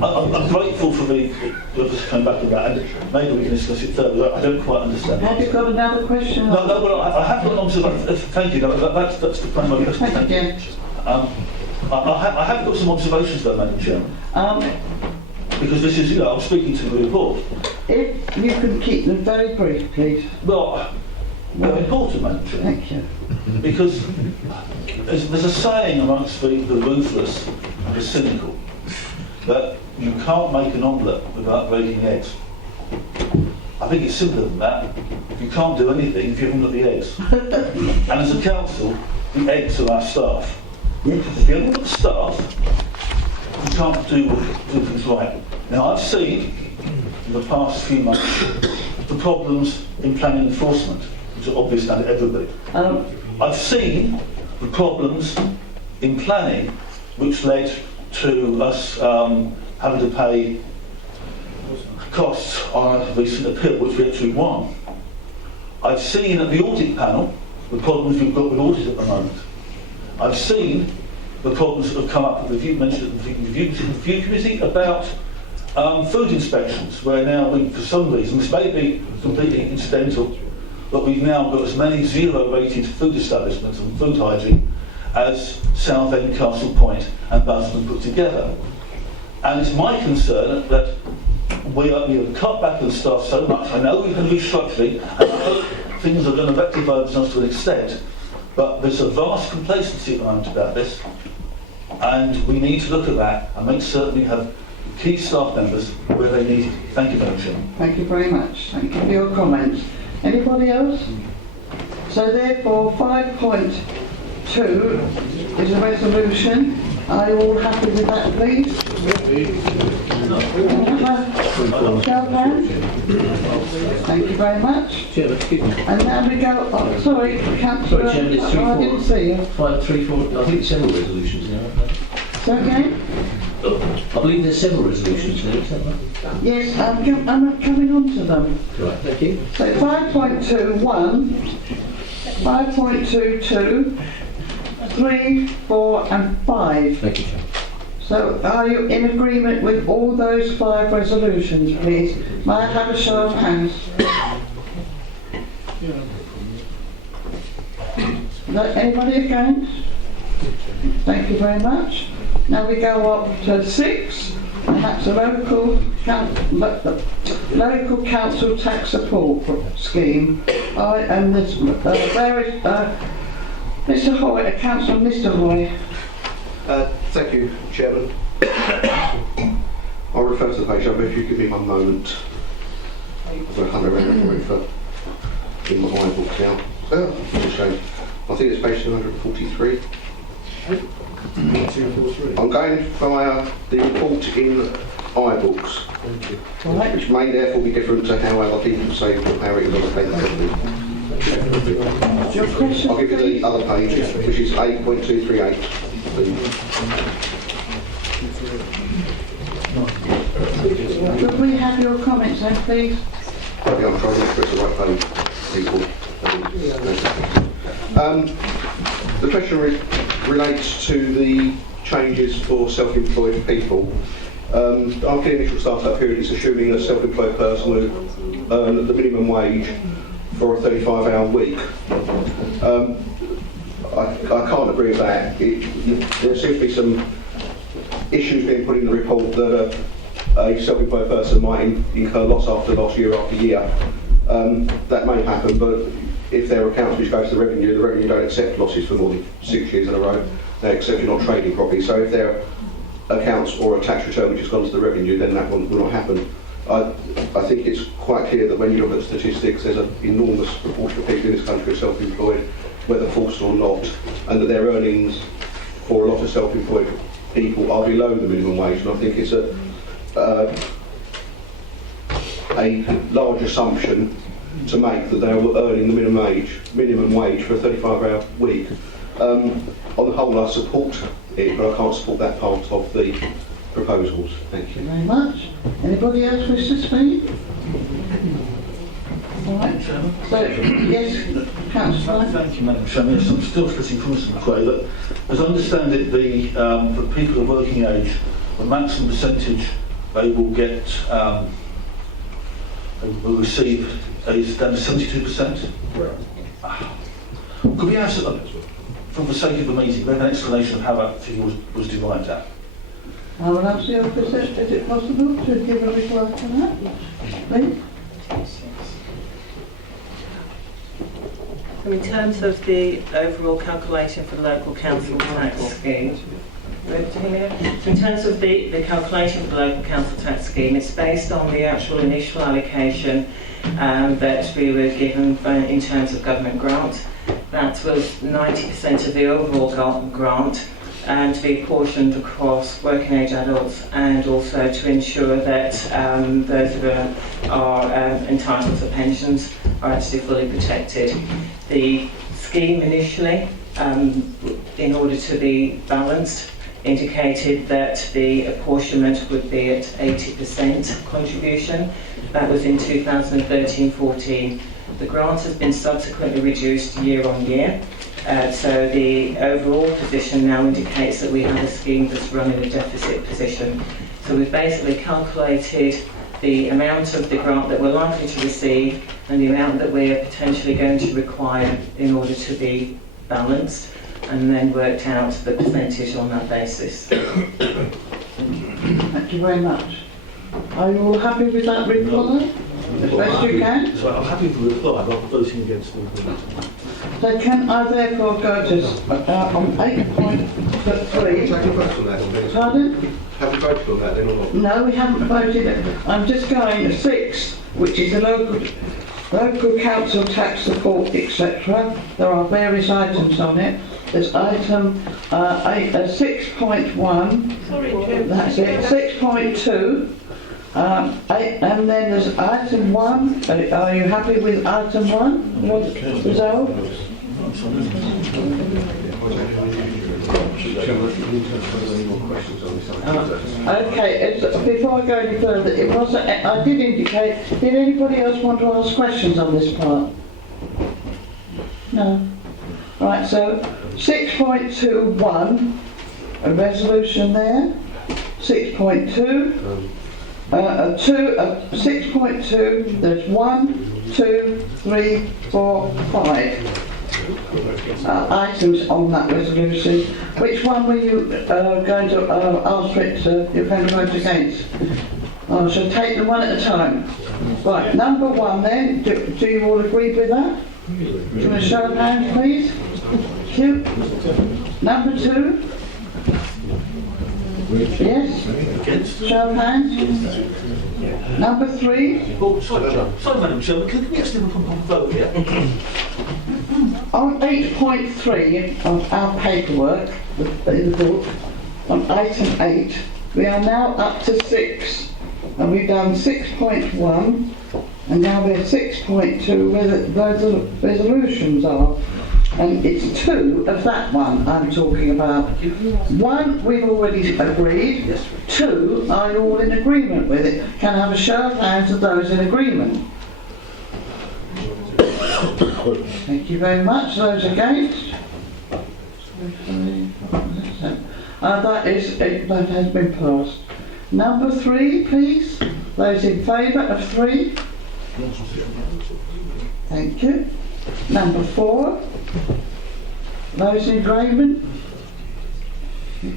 I'm grateful for the coming back on that, and maybe we can discuss it further. I don't quite understand. Have you got another question? No, well, I have got an observation. Thank you. No, that's the point of my question. Thank you. I have got some observations though, Madam Chairman. Because this is, I'm speaking to the report. If you can keep them very brief, please. Well, they're important, Madam Chairman. Thank you. Because there's a saying amongst the ruthless and the cynical that you can't make an omelette without breaking eggs. I think it's simpler than that. You can't do anything if you haven't got the eggs. And as a council, the eggs are our staff. If you haven't got the staff, you can't do things right. Now, I've seen in the past few months the problems in planning enforcement, which are obvious now to everybody. I've seen the problems in planning which led to us having to pay costs on a recent appeal which we actually won. I've seen at the audit panel the problems we've got with audit at the moment. I've seen the problems that have come up, you mentioned at the review committee, about food inspections, where now we, for some reason, this may be completely incidental, but we've now got as many zero-rated food establishments and food hygiene as Southend, Castle Point and Buston put together. And it's my concern that we have cut back on staff so much. I know we've been restructuring, and I hope things are going to rectify themselves to an extent, but there's a vast complacency at the moment about this, and we need to look at that and make certain we have key staff members where they need it. Thank you, Madam Chairman. Thank you very much. Thank you for your comments. Anybody else? So therefore, 5.2 is a resolution. Are you all happy with that, please? Thank you very much. Chairman, excuse me. And now we go. Oh, sorry, Councillor. Sorry, Chairman, it's 3, 4. I didn't see you. 5, 3, 4. I think it's several resolutions now, aren't there? So again? I believe there's several resolutions now, is that right? Yes, I'm coming on to them. Right, thank you. So 5.21, 5.22, 3, 4 and 5. Thank you, Chairman. So are you in agreement with all those 5 resolutions, please? May I have a show of hands? No, anybody against? Thank you very much. Now we go up to 6, and that's a local council tax support scheme. And this, there is Mr. Hoy, Councillor Mr. Hoy. Thank you, Chairman. I'll refer to the page number if you give me 1 moment. I'm going to hunt around for in my books now. I think it's page 243. I'm going via the report in iBooks, which may therefore be different to how other people say how it is on the page. I'll give you the other page, which is 8.238. Could we have your comments then, please? Yeah, I'm trying to press the right page, people. The question relates to the changes for self-employed people. After the initial start-up period, it's assuming a self-employed person will earn the minimum wage for a 35-hour week. I can't agree with that. There seems to be some issues being put in the report that a self-employed person might incur loss after loss year after year. That may happen, but if there are accounts which go to the revenue don't accept losses for more than 6 years in a row. They accept you're not trading properly. So if there are accounts or a tax return which has gone to the revenue, then that will not happen. I think it's quite clear that when you look at statistics, there's an enormous proportion of people in this country are self-employed, whether forced or not, and that their earnings for a lot of self-employed people are below the minimum wage. And I think it's a large assumption to make that they were earning the minimum wage for a 35-hour week. On the whole, I support it, but I can't support that part of the proposals. Thank you. Thank you very much. Anybody else wish to speak? Right. So, yes, Councillor. Thank you, Madam Chairman. Yes, I'm still splitting from Mr McRae that, as I understand it, for people of working age, the maximum percentage they will get, will receive is down to 72%. Could we ask, for the sake of the meeting, an explanation of how that figure was derived at? I will ask the officer, is it possible to give a reply to that? Please? So in terms of the overall calculation for the local council tax scheme, so in terms of the calculation for the local council tax scheme, it's based on the actual initial allocation that we were given in terms of government grant. That was 90% of the overall grant, and to be apportioned across working age adults, and also to ensure that those who are entitled to pensions are actually fully protected. The scheme initially, in order to be balanced, indicated that the apportionment would be at 80% contribution. That was in 2013-14. The grant has been subsequently reduced year on year. So the overall position now indicates that we have a scheme that's run in a deficit position. So we've basically calculated the amount of the grant that we're likely to receive and the amount that we are potentially going to require in order to be balanced, and then worked out the percentage on that basis. Thank you very much. Are you all happy with that reply? As best you can? So I'm happy with the reply, but I'm voting against the report. So can I therefore go to on 8.3? Pardon? Have you voted on that then or not? No, we haven't voted. I'm just going to 6, which is the local council tax support, etc. There are various items on it. There's item 6.1. Sorry, Chair. That's it. 6.2. And then there's item 1. Are you happy with item 1? Resolved? Okay, before I go any further, it was, I did indicate, did anybody else want to ask questions on this part? No. Right, so 6.21, a resolution there. 6.2, 6.2, there's 1, 2, 3, 4, 5 items on that resolution. Which one were you going to ask for it to, you're going to vote against? I shall take them one at a time. Right, number 1 then, do you all agree with that? Do you want to show of hands, please? Thank you. Number 2? Yes? Show of hands? Number 3? Oh, sorry, Madam Chairman, can we actually have a vote here? On 8.3 of our paperwork, in the book, on item 8, we are now up to 6. And we've done 6.1, and now we're 6.2, where the resolutions are. And it's 2 of that one I'm talking about. 1 we've already agreed. 2 are you all in agreement with it? Can I have a show of hands of those in agreement? Thank you very much. Those against? That has been passed. Number 3, please. Those in favour of 3? Thank you. Number 4. Those in agreement?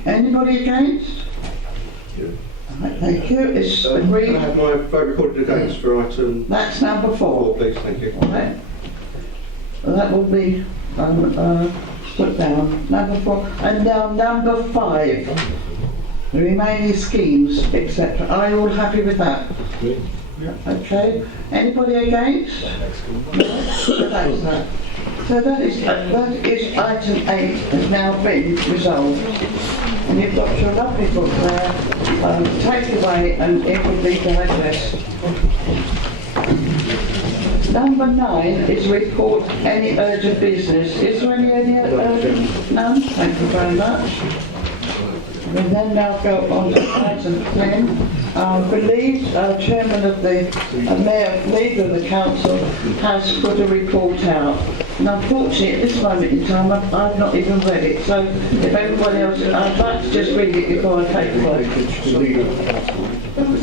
Anybody against? Right, thank you. It's agreed. Can I have my vote recorded against for item... That's number 4. Please, thank you. All right. That will be put down. Number 4. And now number 5. The remaining schemes, etc. Are you all happy with that? Okay. Anybody against? No? So that's that. So that is item 8 has now been resolved. And you've got your lovely book there. Take it away and it will be digest. Number 9 is report any urgent business. Is there any urgent? None? Thank you very much. We then now go on to item 10. Chairman of the Mayor, leader of the council has put a report out. And unfortunately, at this moment in time, I've not even read it. So if everybody else, I'd like to just read it before I take the vote.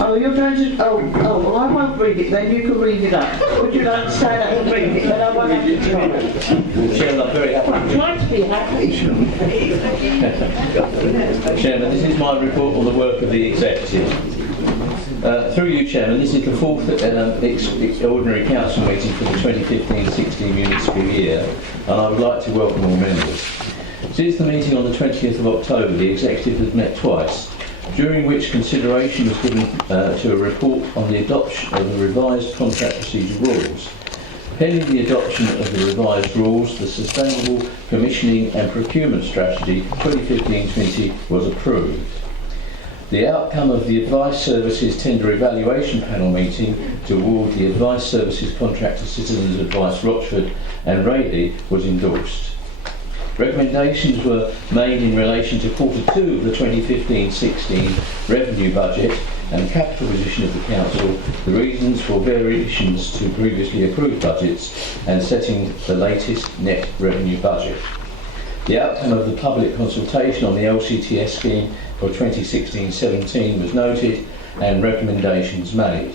Oh, you're going to, well, I won't read it then, you can read it up. Would you like to stand up and read it, then I won't have to try. Chairman, I'm very happy. I'm trying to be happy. Chairman, this is my report on the work of the executive. Through you, Chairman, this is the fourth ordinary council meeting for the 2015-16 municipal year, and I would like to welcome all members. Since the meeting on the 20th of October, the executive has met twice, during which consideration was given to a report on the adoption of the revised contract procedure rules. Pending the adoption of the revised rules, the Sustainable Commissioning and Procurement Strategy 2015-20 was approved. The outcome of the Advice Services Tender Evaluation Panel meeting to award the Advice Services contract to Citizens Advice Rochford and Rayleigh was endorsed. Recommendations were made in relation to Quarter 2 of the 2015-16 revenue budget and capital position of the Council, the reasons for variations to previously approved budgets and setting the latest net revenue budget. The outcome of the public consultation on the LCTS scheme for 2016-17 was noted and recommendations made.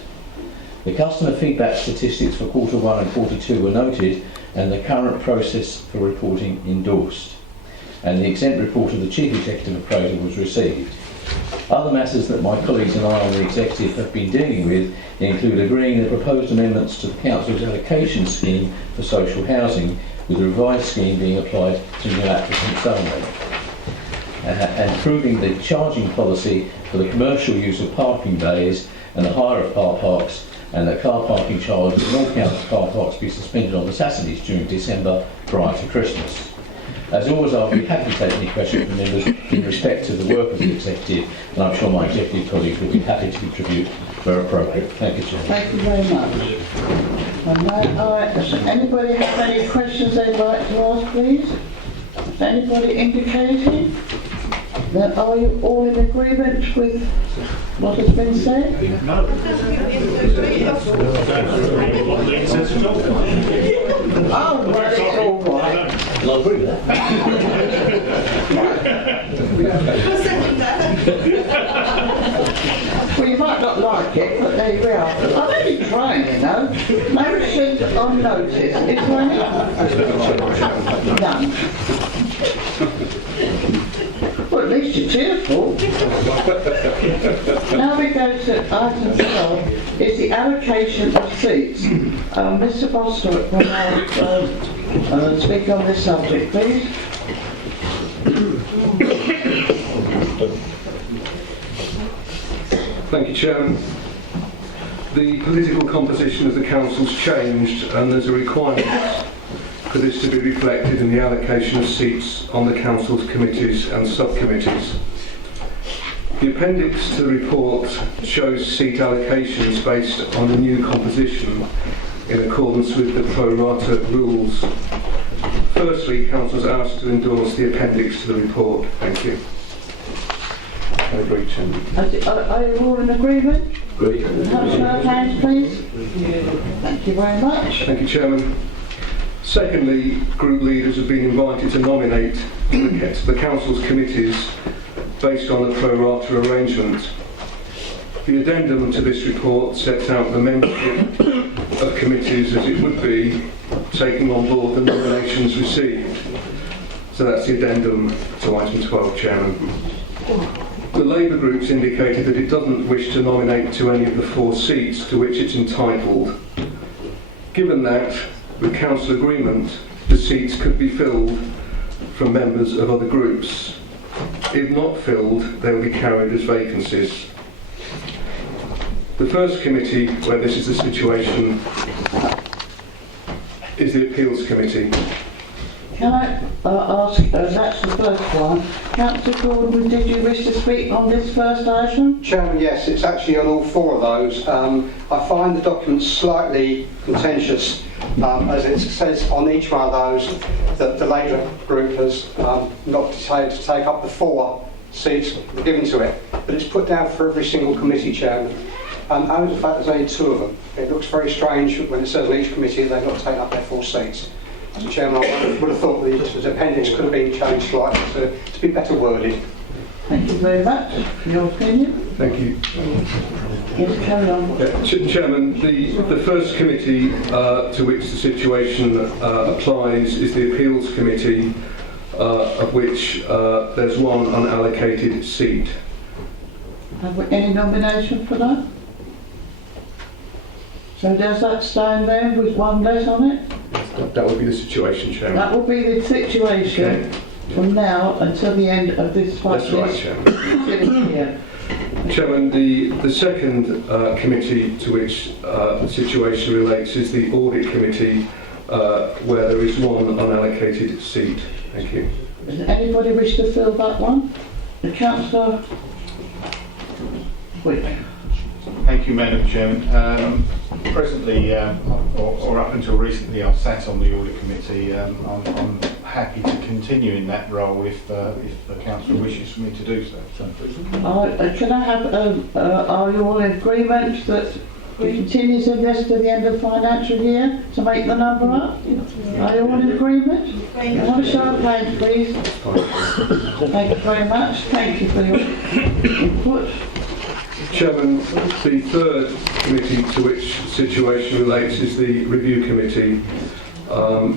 The customer feedback statistics for Quarter 1 and Quarter 2 were noted and the current process for reporting endorsed. And the exempt report of the Chief Executive Appraiser was received. Other matters that my colleagues and I on the Executive have been dealing with include agreeing the proposed amendments to the Council's allocation scheme for social housing, with the revised scheme being applied to new applicants only. And approving the charging policy for the commercial use of parking bays and the hire of car parks, and that car parking charges in all council car parks be suspended on the Saturdays during December prior to Christmas. As always, I'll be happy to take any questions from members in respect to the work of the Executive, and I'm sure my Executive colleagues will be happy to contribute where appropriate. Thank you, Chair. Thank you very much. And now, does anybody have any questions they'd like to ask, please? Is anybody indicating? Then are you all in agreement with what has been said? No. Oh, well, it's all right. I'll agree with that. Well, you might not like it, but there you are. I'm only trying, you know. Motion on notice. Is there any? None. Well, at least you're cheerful. Now we go to item 12, is the allocation of seats. Mr. Bostwick will now speak on this subject, please. Thank you, Chairman. The political composition of the Council's changed, and there's a requirement for this to be reflected in the allocation of seats on the Council's committees and subcommittees. The appendix to the report shows seat allocations based on the new composition in accordance with the pro rata rules. Firstly, Council is asked to endorse the appendix to the report. Thank you. I agree, Chairman. Are you all in agreement? Agreed. Have a show of hands, please. Thank you very much. Thank you, Chairman. Secondly, group leaders have been invited to nominate the Council's committees based on a pro rata arrangement. The addendum to this report sets out the membership of committees as it would be, taking on board the nominations received. So that's the addendum to item 12, Chairman. The Labour group's indicated that it doesn't wish to nominate to any of the 4 seats to which it's entitled. Given that, with Council agreement, the seats could be filled from members of other groups. If not filled, they will be carried as vacancies. The first committee where this is the situation is the Appeals Committee. Can I ask, that's the first one. Councillor Gordon, did you wish to speak on this first item? Chairman, yes, it's actually on all 4 of those. I find the document slightly contentious, as it says on each one of those that the Labour group has not decided to take up the 4 seats were given to it, but it's put down for every single committee chairman. Only the fact there's only 2 of them. It looks very strange when it says on each committee they've not taken up their full seats. Mr. Chairman, I would have thought the appendix could have been changed slightly to be better worded. Thank you very much. Your opinion? Thank you. Yes, carry on. Chairman, the first committee to which the situation applies is the Appeals Committee, of which there's one unallocated seat. Have we any nomination for that? So does that stand there with one less on it? That would be the situation, Chairman. That will be the situation from now until the end of this That's right, Chairman. year. Chairman, the second committee to which the situation relates is the Audit Committee, where there is one unallocated seat. Thank you. Does anybody wish to fill that one? The Councillor Wick. Thank you, Madam Chairman. Presently, or up until recently, I've sat on the Audit Committee. I'm happy to continue in that role if the Council wishes for me to do so. Can I have, are you all in agreement that we continue to this to the end of the financial year to make the number up? Are you all in agreement? Can I have a show of hands, please? Thank you very much. Thank you for your input. Chairman, the third committee to which the situation relates is the Review Committee.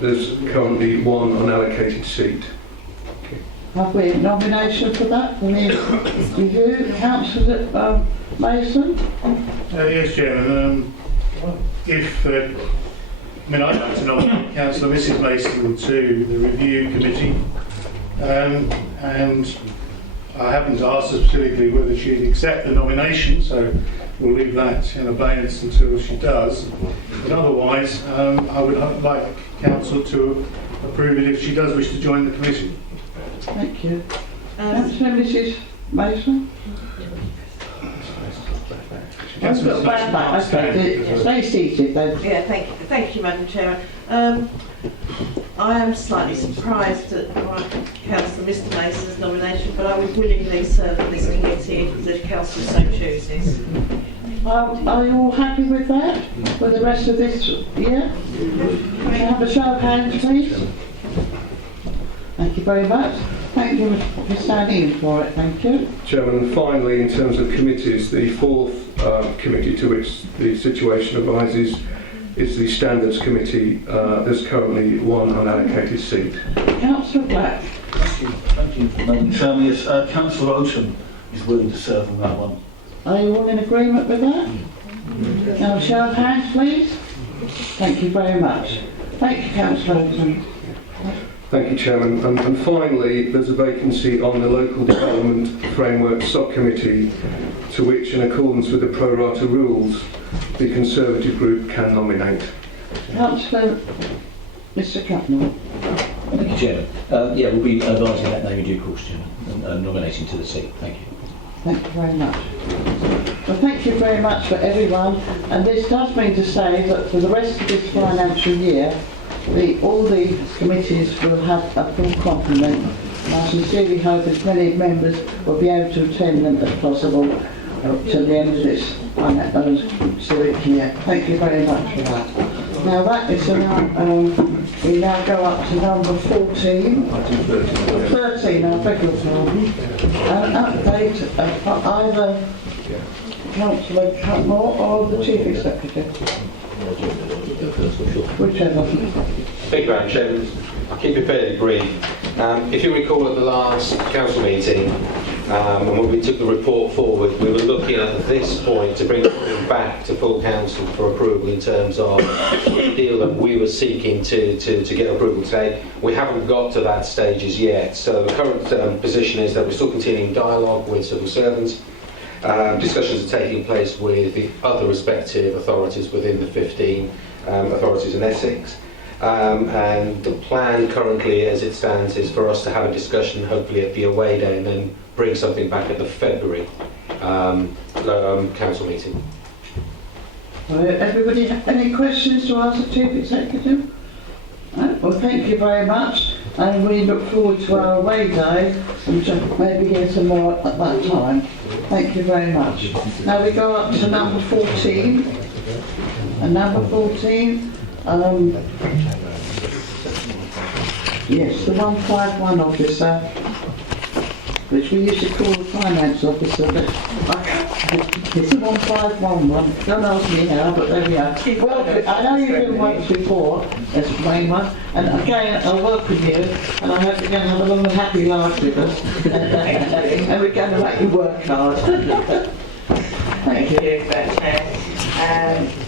There's currently one unallocated seat. Have we a nomination for that? For the review, Councillor Mason? Yes, Chairman. I'd like to nominate Councillor Mrs Mason to the Review Committee, and I haven't asked her specifically whether she'd accept the nomination, so we'll leave that in abeyance until she does. But otherwise, I would like Council to approve it if she does wish to join the committee. Thank you. Councillor Mrs Mason? Stay seated then. Yeah, thank you, Madam Chairman. I am slightly surprised at Councillor Mr Mason's nomination, but I would willingly serve on this committee if the Council so chooses. Are you all happy with that for the rest of this year? Can I have a show of hands, please? Thank you very much. Thank you for standing in for it. Thank you. Chairman, finally, in terms of committees, the fourth committee to which the situation arises is the Standards Committee. There's currently one unallocated seat. Councillor Black. Thank you, Madam Chairman. Yes, Councillor Ocean is willing to serve on that one. Are you all in agreement with that? Now, show of hands, please. Thank you very much. Thank you, Councillor Ocean. Thank you, Chairman. And finally, there's a vacancy on the Local Development Framework Subcommittee, to which, in accordance with the pro rata rules, the Conservative group can nominate. Councillor Mr Cutnell. Thank you, Chairman. We'll be advising that name in due course, Chairman, and nominating to the seat. Thank you. Thank you very much. Well, thank you very much for everyone. And this does mean to say that for the rest of this financial year, all the committees will have a full complement. And I sincerely hope as many members will be able to attend them as possible till the end of this civic year. Thank you very much for that. Now that is we now go up to number 14. 13, I beg your pardon. An update of either Councillor Cutmore or the Chief Executive. Whichever. Thank you, Madam Chairman. I'll keep it fairly brief. If you recall at the last council meeting, and when we took the report forward, we were looking at this point to bring it back to full council for approval in terms of the deal that we were seeking to get approval today. We haven't got to that stage as yet, so the current position is that we're still continuing dialogue with civil servants. Discussions are taking place with the other respective authorities within the 15 authorities in Essex. And the plan currently as it stands is for us to have a discussion hopefully at the away day and then bring something back at the February council meeting. Everybody have any questions to ask the Chief Executive? No? Well, thank you very much. and we look forward to our away day and to maybe hear some more at that time. Thank you very much. Now we go up to number 14. And number 14, yes, the 151 officer, which we used to call the finance officer, but it's the 151 one. Don't ask me how, but there we are. Well, I know you've been once before as Wayman, and again, I welcome you, and I hope you're going to have a long and happy life with us. And we're going to make you work hard. Thank you, Chair.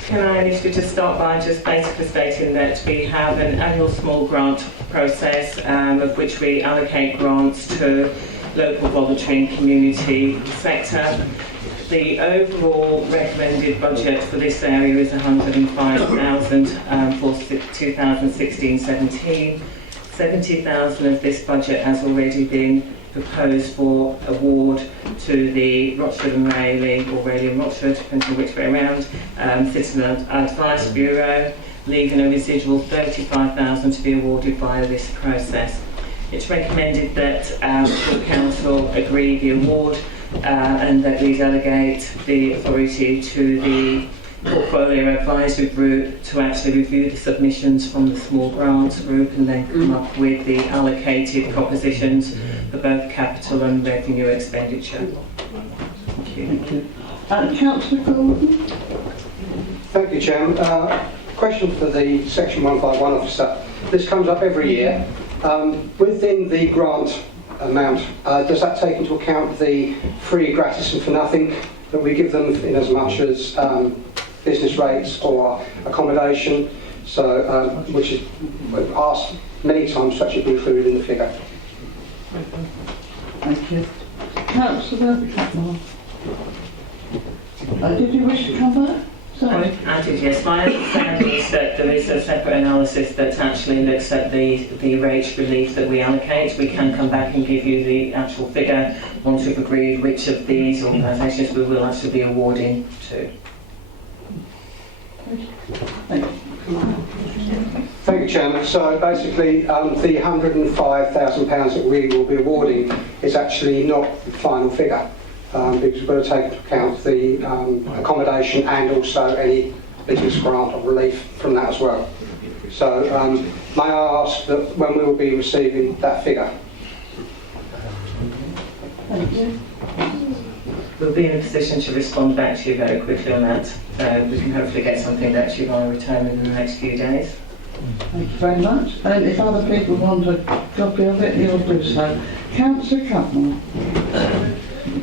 Can I initially just start by just basically stating that we have an annual small grant process of which we allocate grants to local voluntary and community sector. The overall recommended budget for this area is 105,000 for 2016-17. 70,000 of this budget has already been proposed for award to the Rochford and Rayleigh, or Rayleigh and Rochford, depending on which way around, Citizen Advice Bureau, leaving a residual 35,000 to be awarded via this process. It's recommended that full council agree the award and that we delegate the authority to the Portfolio Advisory Group to actually review the submissions from the small grants group and then come up with the allocated propositions for both capital and revenue expenditure. Thank you. Thank you. Councillor Gordon? Thank you, Chairman. Question for the Section 151 officer. This comes up every year. Within the grant amount, does that take into account the free, gratis and for nothing that we give them in as much as business rates or accommodation? So, which is asked many times to actually be included in the figure. Thank you. Councillor Cutmore. Did you wish to come back? Sorry. I did, yes. My understanding is that there is a separate analysis that actually looks at the rate relief that we allocate. We can come back and give you the actual figure once we've agreed which of these organisations we will actually be awarding to. Thank you, Chairman. So basically, the £105,000 that we will be awarding is actually not the final figure, because we've got to take into account the accommodation and also any business grant or relief from that as well. So may I ask that when we will be receiving that figure? Thank you. We'll be in a position to respond back to you very quickly on that. So we can hopefully get something back to you via return in the next few days. Thank you very much. And if other people want a copy of it, you'll do so. Councillor Cutmore.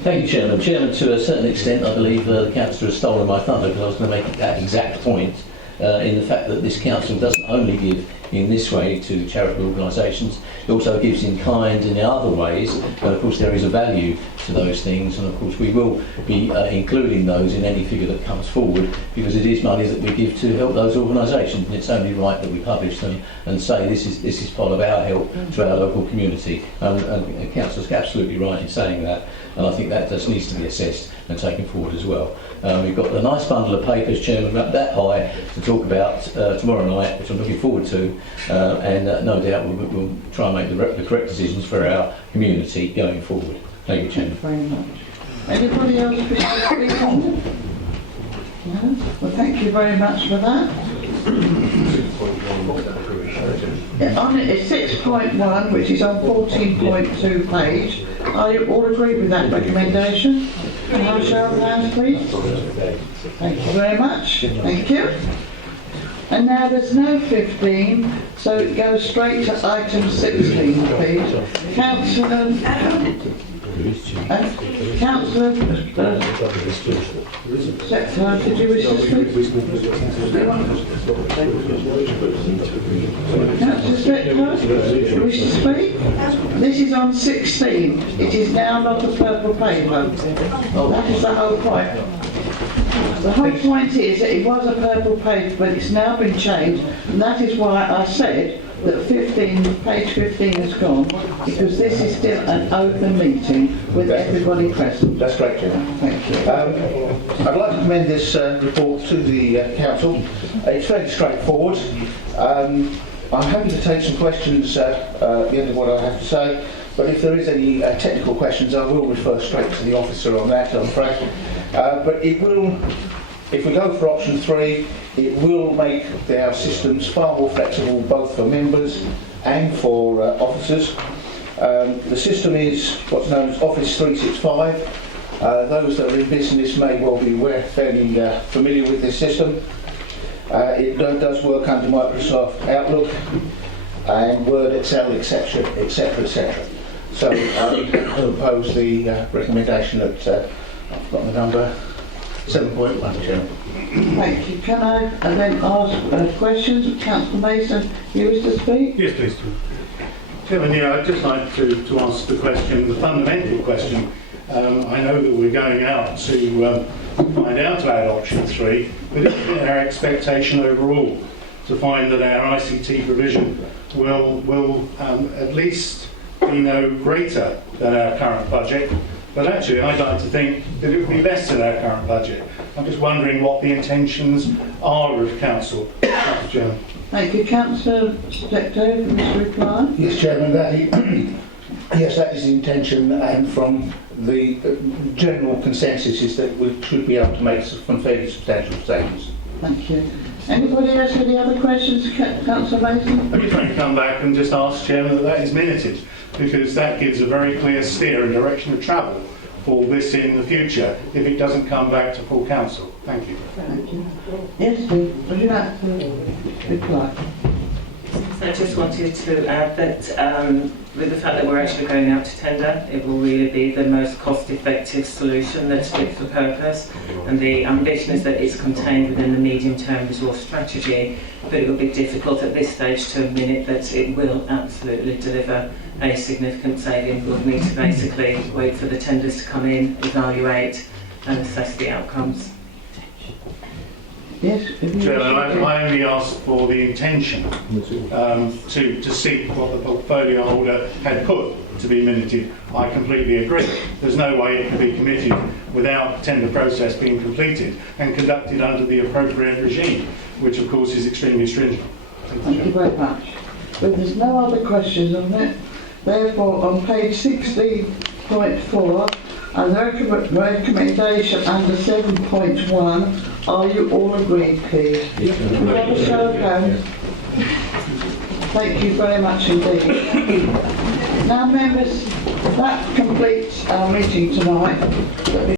Thank you, Chairman. Chairman, to a certain extent, I believe the councillor has stolen my thunder, because I was going to make that exact point in the fact that this council doesn't only give in this way to charitable organisations, it also gives in kind in the other ways, and of course there is a value to those things, and of course we will be including those in any figure that comes forward, because it is money that we give to help those organisations, and it's only right that we publish them and say this is part of our help to our local community. And Councillor's absolutely right in saying that, and I think that just needs to be assessed and taken forward as well. We've got a nice bundle of papers, Chairman, about that high to talk about tomorrow night, which I'm looking forward to, and no doubt we'll try and make the correct decisions for our community going forward. Thank you, Chairman. Thank you very much. Anybody else wish to speak on it? No? Well, thank you very much for that. Yeah, on it, it's 6.1, which is on 14.2 page. Are you all agree with that recommendation? Can I show of hands, please? Thank you very much. Thank you. And now there's no 15, so it goes straight to item 16, please. Councillor... Councillor Secretary, did you wish to speak? Councillor Secretary, wish to speak? This is on 16. It is now not a purple paper. That is the whole point. The whole point is that it was a purple paper, but it's now been changed, and that is why I said that page 15 has gone, because this is still an open meeting with everybody present. That's correct, Chairman. Thank you. I'd like to commend this report to the Council. It's fairly straightforward. I'm happy to take some questions at the end of what I have to say, but if there is any technical questions, I will refer straight to the officer on that, I'm afraid. But it will, if we go for option 3, it will make our systems far more flexible both for members and for officers. The system is what's known as Office 365. Those that are in business may well be fairly familiar with this system. It does work under Microsoft Outlook and Word, Excel, etc., etc., etc. So I propose the recommendation at, I've got the number, 7.1, Chairman. Thank you. Can I then ask questions? Councillor Mason, you wish to speak? Yes, please. Chairman, yeah, I'd just like to ask the question, the fundamental question. I know that we're going out to find out about option 3, but is it our expectation overall to find that our ICT provision will at least be no greater than our current budget? But actually, I'd like to think that it would be less than our current budget. I'm just wondering what the intentions are of Council. Mr. Chairman. Thank you. Councillor Secretary, for this reply. Yes, Chairman, yes, that is the intention, and from the general consensus is that we should be able to make some fairly substantial savings. Thank you. Anybody else with any other questions, Councillor Mason? I'd just like to come back and just ask, Chairman, that is minuted, because that gives a very clear steer and direction of travel for this in the future if it doesn't come back to full council. Thank you. Thank you. Yes, Steve, would you like to reply? So I just wanted to add that with the fact that we're actually going out to tender, it will really be the most cost-effective solution that's fit for purpose, and the ambition is that it's contained within the medium-term resource strategy, but it will be difficult at this stage to admit that it will absolutely deliver a significant saving. We'll need to basically wait for the tenders to come in, evaluate and assess the outcomes. Yes, Chairman, I only asked for the intention to seek what the portfolio holder had put to be minuted. I completely agree. There's no way it can be committed without the tender process being completed and conducted under the appropriate regime, which of course is extremely stringent. Thank you very much. But there's no other questions on it. Therefore, on page 16.4, and the recommendation under 7.1, are you all agreed, please? We have a show of hands. Thank you very much indeed. Now, members, that completes our meeting tonight.